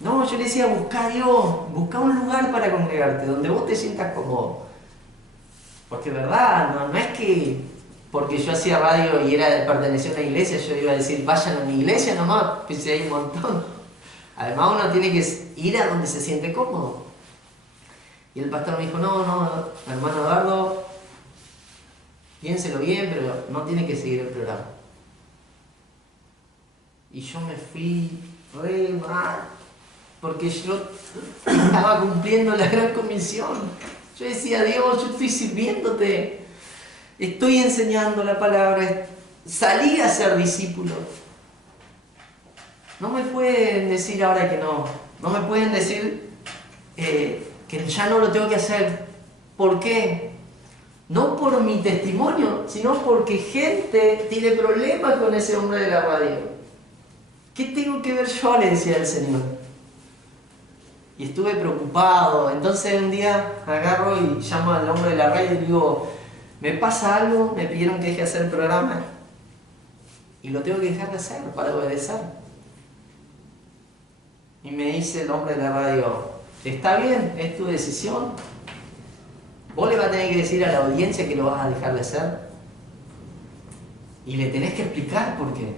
No, yo le decía, busca a Dios, busca un lugar para congregarte, donde vos te sientas cómodo. Porque verdad, no es que porque yo hacía radio y pertenecía a una iglesia, yo iba a decir, vayan a mi iglesia nomás, pues si hay un montón. Además uno tiene que ir a donde se siente cómodo. Y el pastor me dijo, no, hermano Eduardo, piénselo bien, pero no tiene que seguir el programa. Y yo me fui re mal, porque yo estaba cumpliendo la gran comisión. Yo decía, Dios, yo estoy sirviéndote, estoy enseñando la palabra, salí a ser discípulo. No me pueden decir ahora que no me pueden decir que ya no lo tengo que hacer. ¿Por qué? No por mi testimonio, sino porque gente tiene problemas con ese hombre de la radio. ¿Qué tengo que ver yo? Le decía el Señor. Y estuve preocupado. Entonces un día agarro y llamo al hombre de la radio y digo, me pasa algo, me pidieron que deje de hacer el programa y lo tengo que dejar de hacer para obedecer. Y me dice el hombre de la radio, está bien, es tu decisión. Vos le vas a tener que decir a la audiencia que lo vas a dejar de hacer. Y le tenés que explicar por qué.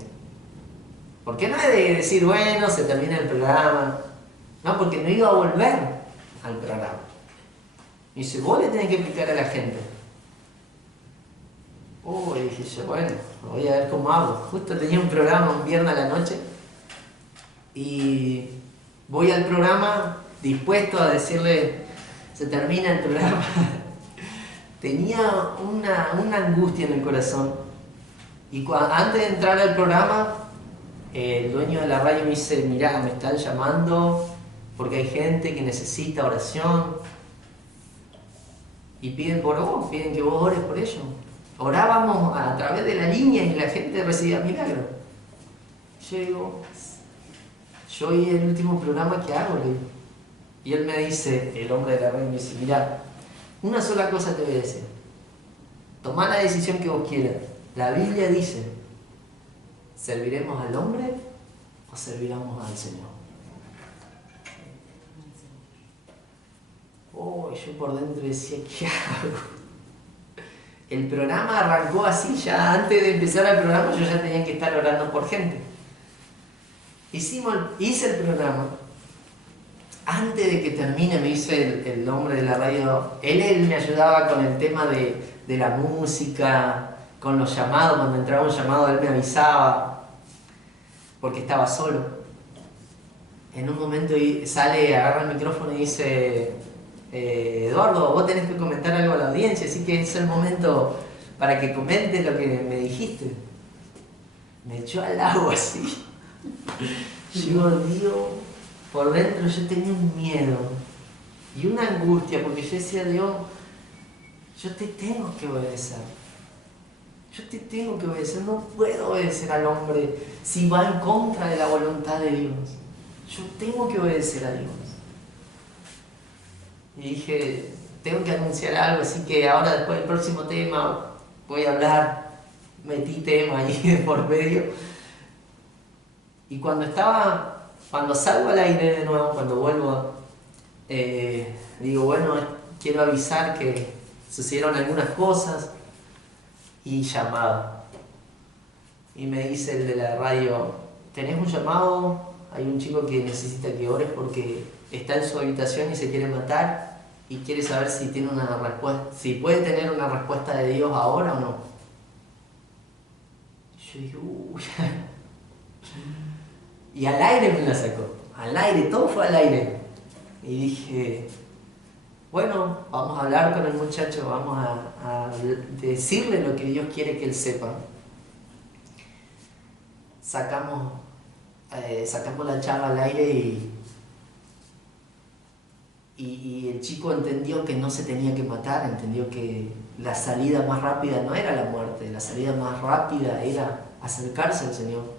Porque no es de decir, bueno, se termina el programa. No, porque no iba a volver al programa. Y dice, vos le tenés que explicar a la gente. Y dije yo, bueno, voy a ver cómo hago. Justo tenía un programa un viernes a la noche. Y voy al programa dispuesto a decirle, se termina el programa. Tenía una angustia en el corazón. Y antes de entrar al programa, el dueño de la radio me dice, mirá, me están llamando porque hay gente que necesita oración. Y piden por vos, piden que vos ores por ellos. Orábamos a través de la línea y la gente recibía milagros. Yo digo, yo hoy el último programa que hago, le digo. Y él me dice, el hombre de la red me dice, mirá, una sola cosa te voy a decir. Tomá la decisión que vos quieras. La Biblia dice, ¿serviremos al hombre o serviremos al Señor? Yo por dentro decía, ¿qué hago? El programa arrancó así, ya antes de empezar el programa yo ya tenía que estar orando por gente. Hice el programa. Antes de que termine, me dice el hombre de la radio, él me ayudaba con el tema de la música, con los llamados, cuando entraba un llamado él me avisaba, porque estaba solo. En un momento sale, agarra el micrófono y dice, Eduardo, vos tenés que comentar algo a la audiencia, así que es el momento para que comentes lo que me dijiste. Me echó al agua así. Yo, Dios, por dentro yo tenía un miedo y una angustia, porque yo decía, Dios, yo te tengo que obedecer. Yo te tengo que obedecer, no puedo obedecer al hombre si va en contra de la voluntad de Dios. Yo tengo que obedecer a Dios. Y dije, tengo que anunciar algo, así que ahora después del próximo tema voy a hablar. Metí tema ahí de por medio. Y cuando salgo al aire de nuevo, cuando vuelvo, digo, bueno, quiero avisar que sucedieron algunas cosas. Y llamado. Y me dice el de la radio, ¿tenés un llamado? Hay un chico que necesita que ores porque está en su habitación y se quiere matar y quiere saber si tiene una respuesta, si puede tener una respuesta de Dios ahora o no. Yo dije, Y al aire me la sacó. Al aire, todo fue al aire. Y dije, bueno, vamos a hablar con el muchacho, vamos a decirle lo que Dios quiere que él sepa. Sacamos la charla al aire y el chico entendió que no se tenía que matar, entendió que la salida más rápida no era la muerte, la salida más rápida era acercarse al Señor.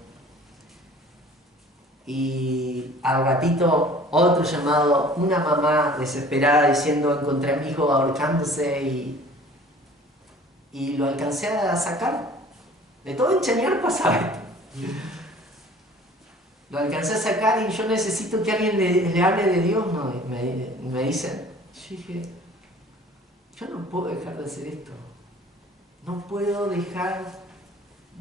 Y al ratito otro llamado, una mamá desesperada diciendo encontré a mi hijo ahorcándose y lo alcancé a sacar. De todo en Chañar pasaba esto. Lo alcancé a sacar y yo necesito que alguien le hable de Dios, ¿no? Me dicen. Yo dije, yo no puedo dejar de hacer esto. No puedo dejar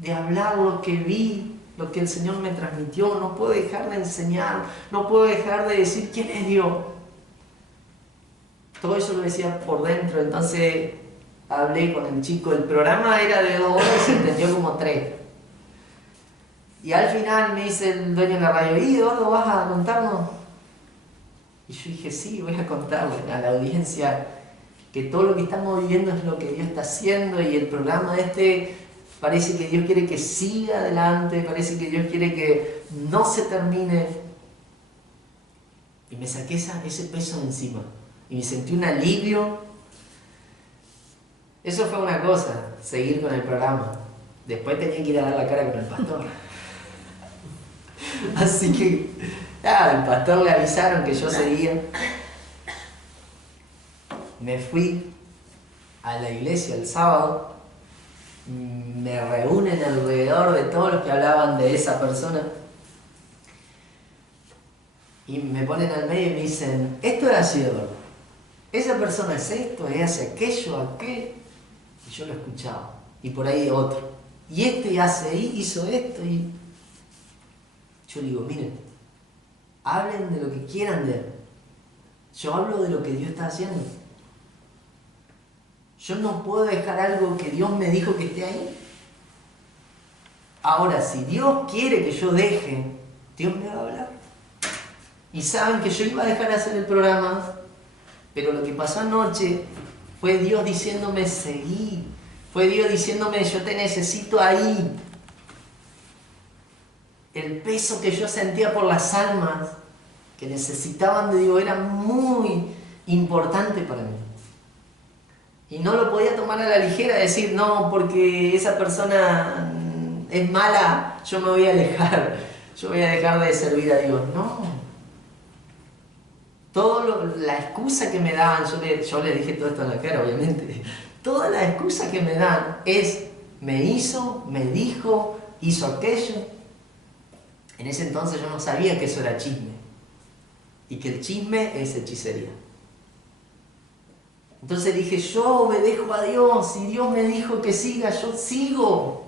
de hablar lo que vi, lo que el Señor me transmitió. No puedo dejar de enseñar. No puedo dejar de decir quién es Dios. Todo eso lo decía por dentro. Entonces hablé con el chico. El programa era de 2 horas y se entendió como 3. Y al final me dice el dueño de la radio, ¿y Eduardo vas a contarnos? Y yo dije, sí, voy a contarle a la audiencia que todo lo que estamos viviendo es lo que Dios está haciendo y el programa parece que Dios quiere que siga adelante, parece que Dios quiere que no se termine. Y me saqué ese peso de encima y me sentí un alivio. Eso fue una cosa, seguir con el programa. Después tenía que ir a dar la cara con el pastor. Así que, al pastor le avisaron que yo seguía. Me fui a la iglesia el sábado. Me reúnen alrededor de todos los que hablaban de esa persona. Y me ponen al medio y me dicen, esto es así, Eduardo. Esa persona es esto, hace aquello, aquel. Y yo lo escuchaba. Y por ahí otro. Y hizo esto y... Yo digo, miren, hablen de lo que quieran de él. Yo hablo de lo que Dios está haciendo. Yo no puedo dejar algo que Dios me dijo que esté ahí. Ahora, si Dios quiere que yo deje, Dios me va a hablar. Y saben que yo iba a dejar de hacer el programa, pero lo que pasó anoche fue Dios diciéndome, seguí. Fue Dios diciéndome, yo te necesito ahí. El peso que yo sentía por las almas que necesitaban de Dios era muy importante para mí. Y no lo podía tomar a la ligera, decir, no, porque esa persona es mala, yo me voy a alejar, yo voy a dejar de servir a Dios. No. La excusa que me daban, yo le dije todo esto en la cara, obviamente. Toda la excusa que me dan es, me hizo, me dijo, hizo aquello. En ese entonces yo no sabía que eso era chisme y que el chisme es hechicería. Entonces dije, yo obedezco a Dios, si Dios me dijo que siga, yo sigo.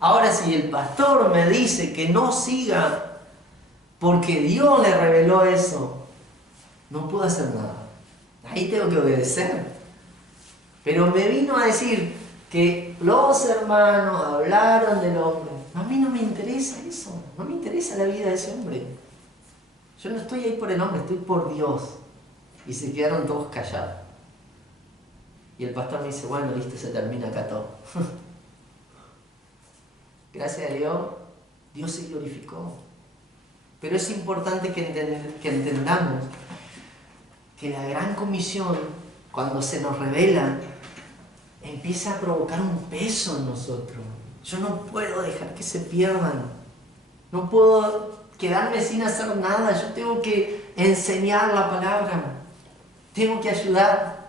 Ahora si el pastor me dice que no siga porque Dios le reveló eso, no puedo hacer nada. Ahí tengo que obedecer. Pero me vino a decir que los hermanos hablaron del hombre. A mí no me interesa eso, no me interesa la vida de ese hombre. Yo no estoy ahí por el hombre, estoy por Dios. Y se quedaron todos callados. Y el pastor me dice, bueno, listo, se termina acá todo. Gracias a Dios, Dios se glorificó. Pero es importante que entendamos que la gran comisión, cuando se nos revela, empieza a provocar un peso en nosotros. Yo no puedo dejar que se pierdan. No puedo quedarme sin hacer nada. Yo tengo que enseñar la palabra. Tengo que ayudar.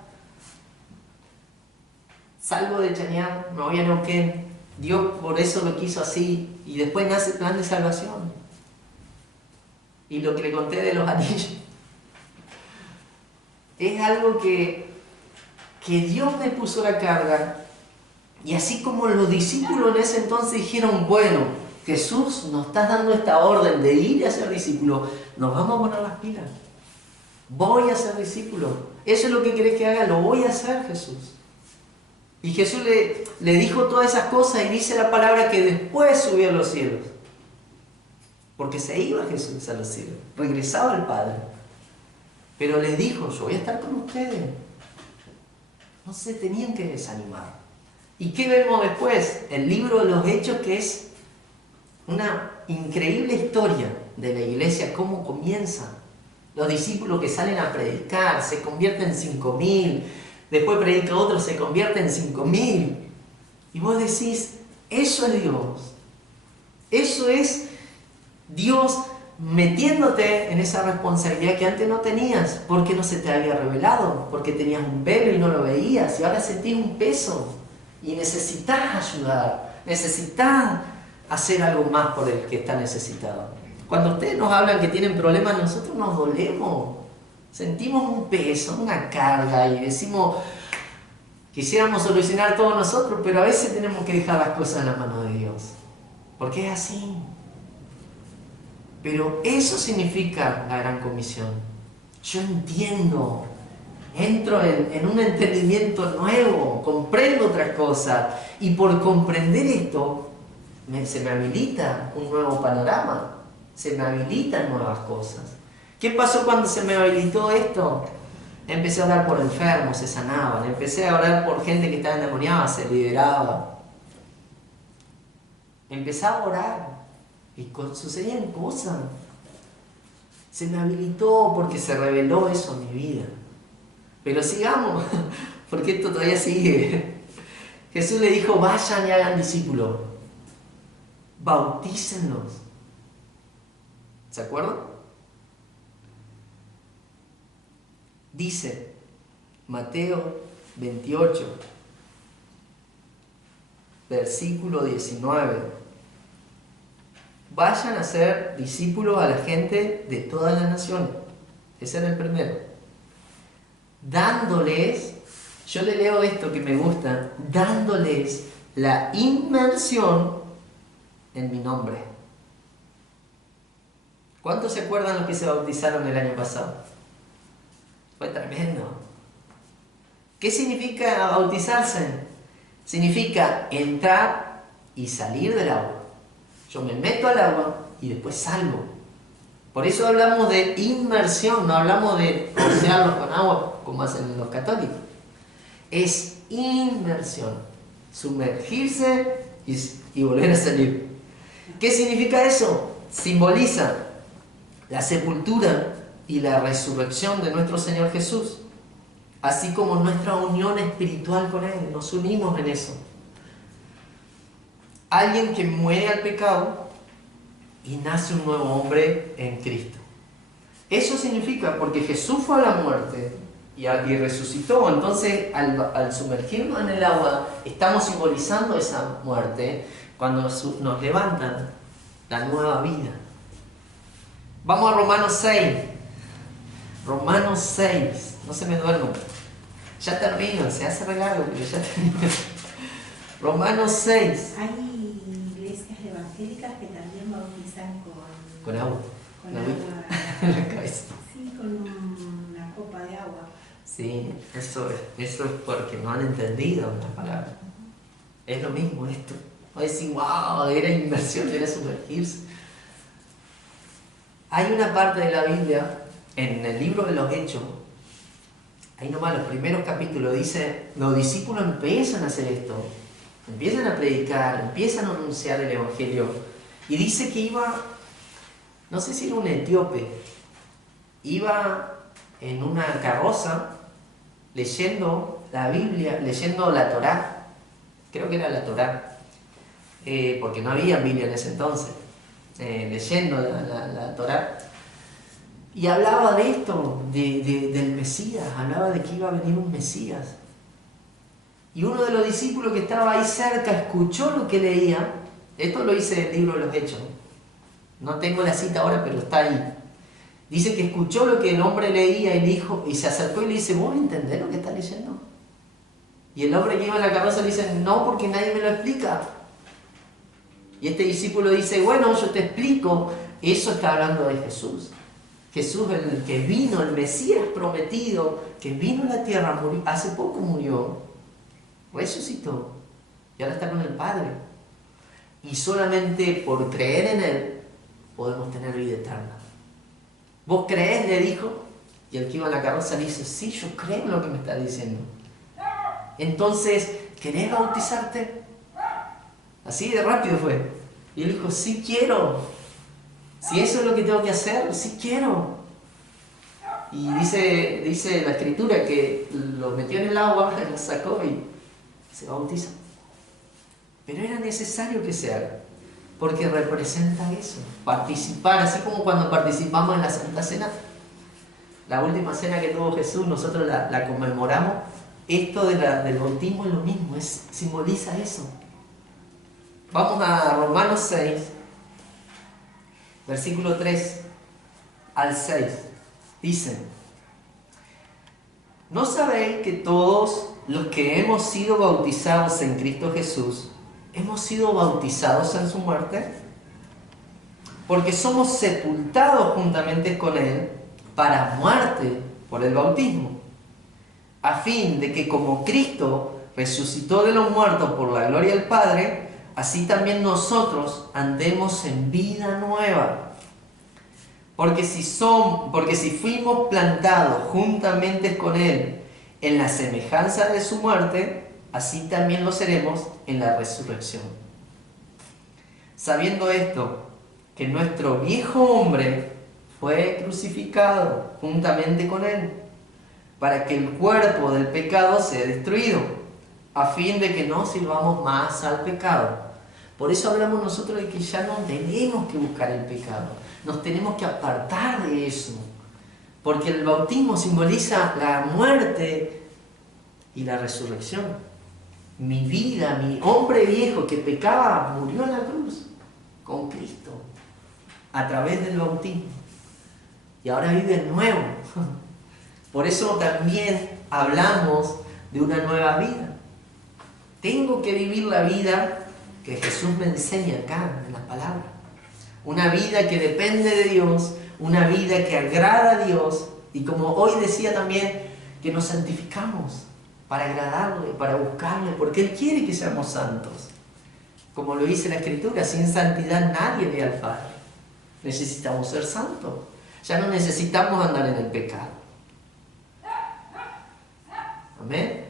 Salgo de Chañar, me voy a Neuquén. Dios por eso lo quiso así. Y después nace el plan de salvación. Y lo que le conté de los anillos. Es algo que Dios me puso la carga. Y así como los discípulos en ese entonces dijeron, bueno, Jesús, nos estás dando esta orden de ir a ser discípulo, nos vamos a poner las pilas. Voy a ser discípulo. Eso es lo que querés que haga, lo voy a hacer, Jesús. Y Jesús le dijo todas esas cosas y dice la palabra que después subió a los cielos. Porque se iba Jesús a los cielos, regresaba al Padre. Pero les dijo, yo voy a estar con ustedes. No se tenían que desanimar. ¿Y qué vemos después? El libro de los Hechos, que es una increíble historia de la iglesia, cómo comienza. Los discípulos que salen a predicar, se convierten en 5.000, después predica otro, se convierte en 5.000. Y vos decís, eso es Dios. Eso es Dios metiéndote en esa responsabilidad que antes no tenías, porque no se te había revelado, porque tenías un velo y no lo veías, y ahora sentís un peso, y necesitas ayudar, necesitas hacer algo más por el que está necesitado. Cuando ustedes nos hablan que tienen problemas, nosotros nos dolemos, sentimos un peso, una carga, y decimos, quisiéramos solucionar todo nosotros, pero a veces tenemos que dejar las cosas en la mano de Dios, porque es así. Pero eso significa la gran comisión. Yo entiendo, entro en un entendimiento nuevo, comprendo otras cosas, y por comprender esto, se me habilita un nuevo panorama, se me habilitan nuevas cosas. ¿Qué pasó cuando se me habilitó esto? Empecé a orar por enfermos, se sanaban, empecé a orar por gente que estaba endemoniada, se liberaba. Empecé a orar y sucedían cosas. Se me habilitó porque se reveló eso en mi vida. Pero sigamos, porque esto todavía sigue. Jesús le dijo, vayan y hagan discípulos. Bautícenlos. ¿Se acuerdan? Dice Mateo 28, versículo 19. Vayan a ser discípulos a la gente de todas las naciones. Ese era el primero. Dándoles, yo le leo esto que me gusta, dándoles la inmersión en mi nombre. ¿Cuántos se acuerdan los que se bautizaron el año pasado? Fue tremendo. ¿Qué significa bautizarse? Significa entrar y salir del agua. Yo me meto al agua y después salgo. Por eso hablamos de inmersión, no hablamos de rociarlos con agua como hacen los católicos. Es inmersión, sumergirse y volver a salir. ¿Qué significa eso? Simboliza la sepultura y la resurrección de nuestro Señor Jesús, así como nuestra unión espiritual con Él. Nos unimos en eso. Alguien que muere al pecado y nace un nuevo hombre en Cristo. Eso significa, porque Jesús fue a la muerte y resucitó, entonces al sumergirnos en el agua estamos simbolizando esa muerte cuando nos levantan la nueva vida. Vamos a Romanos 6. Romanos 6. No se me duerman. Ya termino, se hace regalo, pero ya termino. Romanos 6. Hay iglesias evangélicas que también bautizan Con agua. con agua. En la cabeza. Sí, con una copa de agua. Sí, eso es porque no han entendido la palabra. Es lo mismo esto. No decir, wow, era inmersión, era sumergirse. Hay una parte de la Biblia, en el libro de los Hechos, ahí nomás los primeros capítulos, dice, los discípulos empiezan a hacer esto, empiezan a predicar, empiezan a anunciar el Evangelio, y dice que iba, no sé si era un etíope, iba en una carroza leyendo la Biblia, leyendo la Torá, creo que era la Torá, porque no había Biblia en ese entonces, leyendo la Torá, y hablaba de esto, del Mesías, hablaba de que iba a venir un Mesías. Y uno de los discípulos que estaba ahí cerca escuchó lo que leía. Esto lo dice el libro de los Hechos. No tengo la cita ahora, pero está ahí. Dice que escuchó lo que el hombre leía y dijo, y se acercó y le dice, ¿vos entendés lo que está leyendo? Y el hombre que iba en la carroza le dice, no, porque nadie me lo explica. Y este discípulo dice, bueno, yo te explico. Eso está hablando de Jesús. Jesús, el que vino, el Mesías prometido, que vino a la tierra, murió, hace poco murió, resucitó y ahora está con el Padre. Y solamente por creer en Él podemos tener vida eterna. ¿Vos creés? Le dijo. Y el que iba en la carroza le dice, sí, yo creo en lo que me está diciendo. Entonces, ¿querés bautizarte? Así de rápido fue. Y él dijo, sí quiero. Si eso es lo que tengo que hacer, sí quiero. Y dice la escritura que lo metió en el agua, lo sacó y se bautizó. Pero era necesario que se haga, porque representa eso, participar, así como cuando participamos en la Santa Cena. La última cena que tuvo Jesús, nosotros la conmemoramos. Esto del bautismo es lo mismo, simboliza eso. Vamos a Romanos 6, versículo 3 al 6. Dice: ¿no sabéis que todos los que hemos sido bautizados en Cristo Jesús, hemos sido bautizados en su muerte? Porque somos sepultados juntamente con Él para muerte por el bautismo, a fin de que como Cristo resucitó de los muertos por la gloria del Padre, así también nosotros andemos en vida nueva. Porque si fuimos plantados juntamente con Él en la semejanza de su muerte, así también lo seremos en la resurrección. Sabiendo esto, que nuestro viejo hombre fue crucificado juntamente con Él, para que el cuerpo del pecado sea destruido, a fin de que no sirvamos más al pecado. Por eso hablamos nosotros de que ya no tenemos que buscar el pecado, nos tenemos que apartar de eso, porque el bautismo simboliza la muerte y la resurrección. Mi vida, mi hombre viejo que pecaba, murió en la cruz con Cristo a través del bautismo, y ahora vive nuevo. Por eso también hablamos de una nueva vida. Tengo que vivir la vida que Jesús me enseña acá en la palabra. Una vida que depende de Dios, una vida que agrada a Dios, y como hoy decía también, que nos santificamos para agradarle, para buscarle, porque Él quiere que seamos santos. Como lo dice la Escritura, sin santidad nadie ve al Padre. Necesitamos ser santos. Ya no necesitamos andar en el pecado. Amén.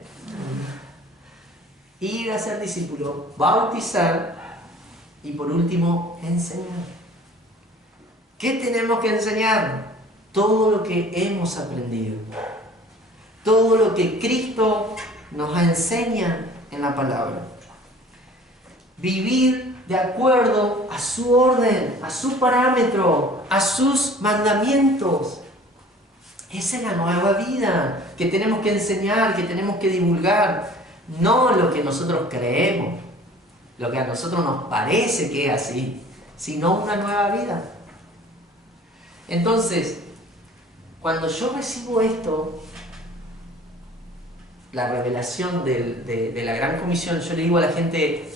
Ir a ser discípulo, bautizar y por último enseñar. ¿Qué tenemos que enseñar? Todo lo que hemos aprendido, todo lo que Cristo nos enseña en la palabra. Vivir de acuerdo a su orden, a su parámetro, a sus mandamientos. Esa es la nueva vida que tenemos que enseñar, que tenemos que divulgar. No lo que nosotros creemos, lo que a nosotros nos parece que es así, sino una nueva vida. Entonces, cuando yo recibo esto, la revelación de la Gran Comisión, yo le digo a la gente,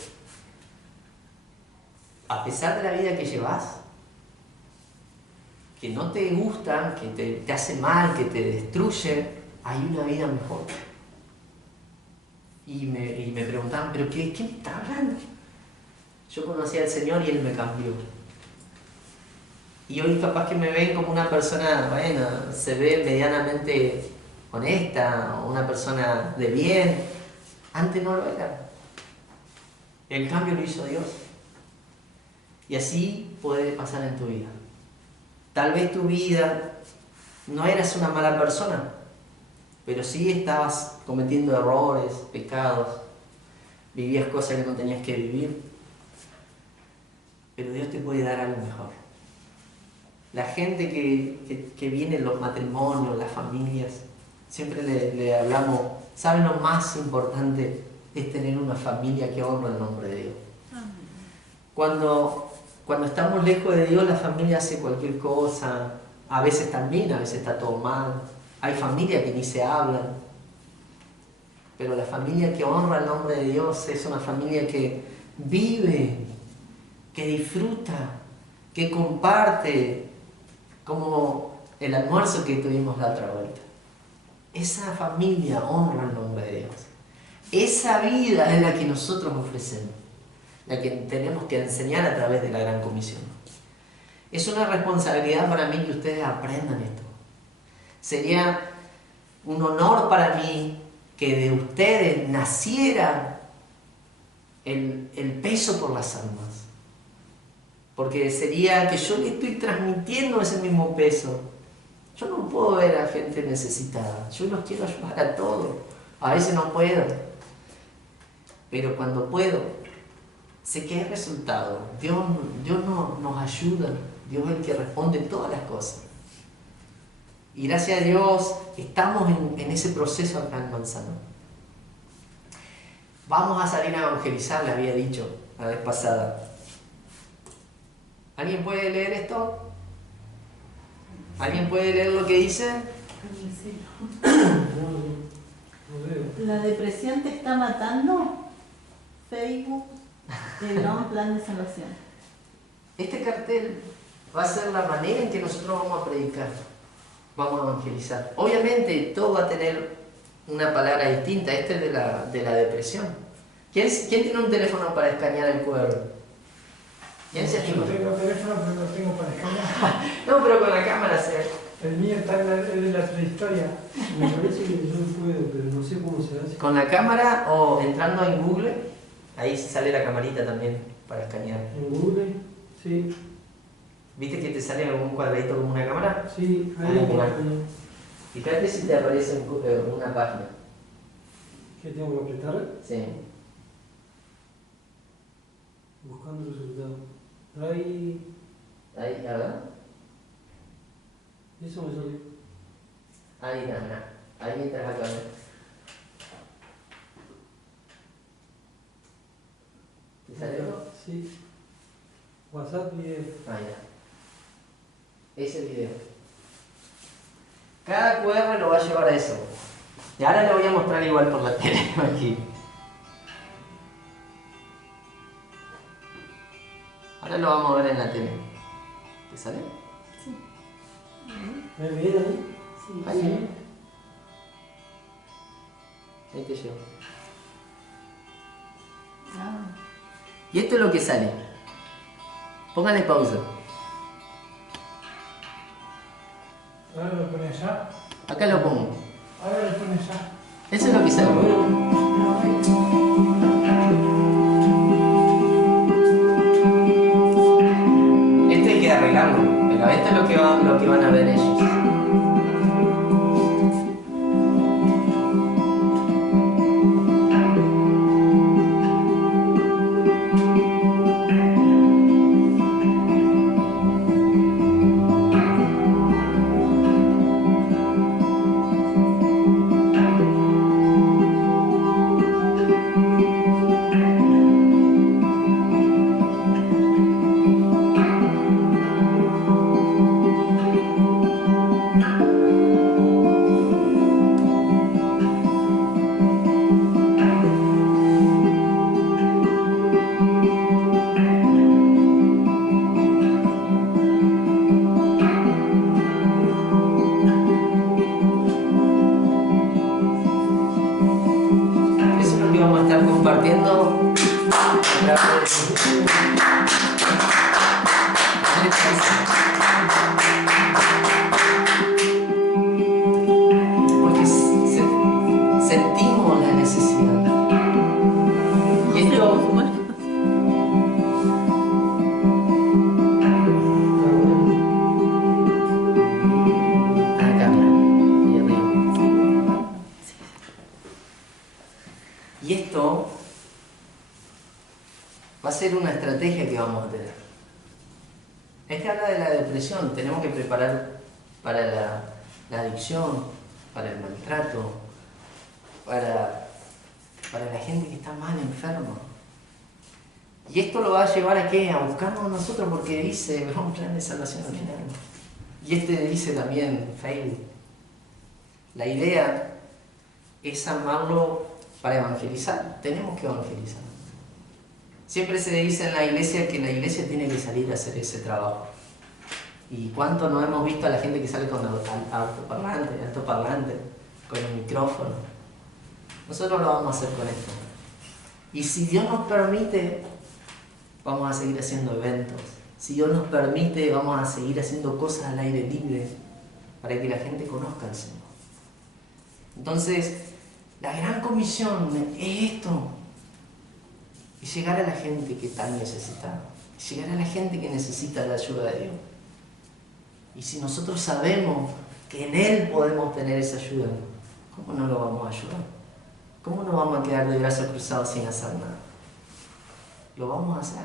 a pesar de la vida que llevas, que no te gusta, que te hace mal, que te destruye, hay una vida mejor. Y me preguntaban, ¿pero qué me está hablando? Yo conocí al Señor y Él me cambió. Y hoy capaz que me ven como una persona, bueno, se ve medianamente honesta, una persona de bien. Antes no lo era. El cambio lo hizo Dios. Y así puede pasar en tu vida. Tal vez tu vida no eras una mala persona, pero sí estabas cometiendo errores, pecados, vivías cosas que no tenías que vivir. Pero Dios te puede dar algo mejor. La gente que viene en los matrimonios, las familias, siempre le hablamos, ¿saben lo más importante? Es tener una familia que honra el nombre de Dios. Cuando estamos lejos de Dios, la familia hace cualquier cosa, a veces está bien, a veces está todo mal. Hay familias que ni se hablan, pero la familia que honra el nombre de Dios es una familia que vive, que disfruta, que comparte, como el almuerzo que tuvimos la otra vuelta. Esa familia honra el nombre de Dios. Esa vida es la que nosotros ofrecemos, la que tenemos que enseñar a través de la Gran Comisión. Es una responsabilidad para mí que ustedes aprendan esto. Sería un honor para mí que de ustedes naciera el peso por las almas. Porque sería que yo le estoy transmitiendo ese mismo peso. Yo no puedo ver a gente necesitada. Yo los quiero ayudar a todos. A veces no puedo. Pero cuando puedo, sé que hay resultado. Dios nos ayuda. Dios es el que responde todas las cosas. Y gracias a Dios estamos en ese proceso acá en Manzano. Vamos a salir a evangelizar, le había dicho la vez pasada. ¿Alguien puede leer esto? ¿Alguien puede leer lo que dice? ¿La depresión te está matando? Facebook, Telegram, plan de salvación. Este cartel va a ser la manera en que nosotros vamos a predicar, vamos a evangelizar. Obviamente todo va a tener una palabra distinta. Este es de la depresión. ¿Quién tiene un teléfono para escanear el QR? ¿Quién se anima? Yo tengo teléfono, pero no tengo para escanear. No, pero con la cámara se... El mío está en la prehistoria. Me parece que yo puedo, pero no sé cómo se hace. Con la cámara o entrando en Google, ahí sale la camarita también para escanear. ¿En Google? Sí. ¿Viste que te sale un cuadradito como una cámara? Sí, Ah, ahí mira. no. Fíjate si te aparece una página. ¿Qué tengo que apretar? Sí. Buscando resultados. Ahí. Ahí, ¿verdad? Eso me salió. Ahí, nada. Ahí entras acá. ¿Te salió? Sí. WhatsApp video. Ah, ya. Ese video. Cada QR lo va a llevar a eso. Y ahora lo voy a mostrar igual por la tele aquí. Ahora lo vamos a ver en la tele. ¿Te sale? Sí. ¿Me ven ahí? Sí. Ahí. Ahí te llevo. Ah. Y esto es lo que sale. Póngale pausa. Ahora lo pones allá. Acá lo pongo. Ahora lo pones allá. Eso es lo que sale. Esto hay que arreglarlo, pero esto es lo que van a ver ellos. Eso es lo que vamos a estar compartiendo. Porque sentimos la necesidad. Y esto acá, ahí arriba. Y esto va a ser una estrategia que vamos a tener. Es que habla de la depresión, tenemos que preparar para la adicción, para el maltrato, para la gente que está mal, enferma. Y esto lo va a llevar a qué? A buscarnos nosotros, porque dice, un plan de salvación al final. Y este dice también, Facebook. La idea es amarlo para evangelizar. Tenemos que evangelizar. Siempre se dice en la iglesia que la iglesia tiene que salir a hacer ese trabajo. ¿Y cuánto no hemos visto a la gente que sale con altoparlante, con el micrófono? Nosotros lo vamos a hacer con esto. Y si Dios nos permite, vamos a seguir haciendo eventos. Si Dios nos permite, vamos a seguir haciendo cosas al aire libre para que la gente conozca al Señor. Entonces, La gran comisión es esto. Es llegar a la gente que está necesitada. Es llegar a la gente que necesita la ayuda de Dios. Y si nosotros sabemos que en Él podemos tener esa ayuda, ¿cómo no lo vamos a ayudar? ¿Cómo nos vamos a quedar de brazos cruzados sin hacer nada? Lo vamos a hacer.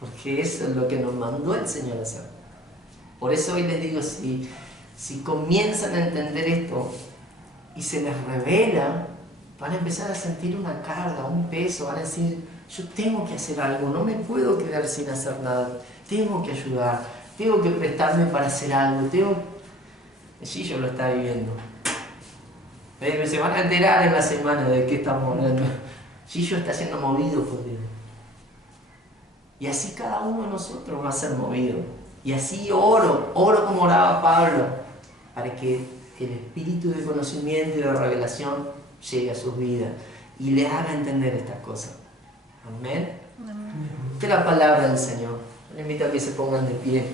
Porque eso es lo que nos mandó el Señor a hacer. Por eso hoy les digo, si comienzan a entender esto y se les revela, van a empezar a sentir una carga, un peso, van a decir, yo tengo que hacer algo, no me puedo quedar sin hacer nada, tengo que ayudar, tengo que prestarme para hacer algo, Sí, yo lo está viviendo. Se van a enterar en la semana de qué estamos hablando. Gillo está siendo movido por Dios. Y así cada uno de nosotros va a ser movido. Y así oro como oraba Pablo, para que el espíritu de conocimiento y de revelación llegue a sus vidas y les haga entender estas cosas. Amén. Esta es la palabra del Señor. Les invito a que se pongan de pie.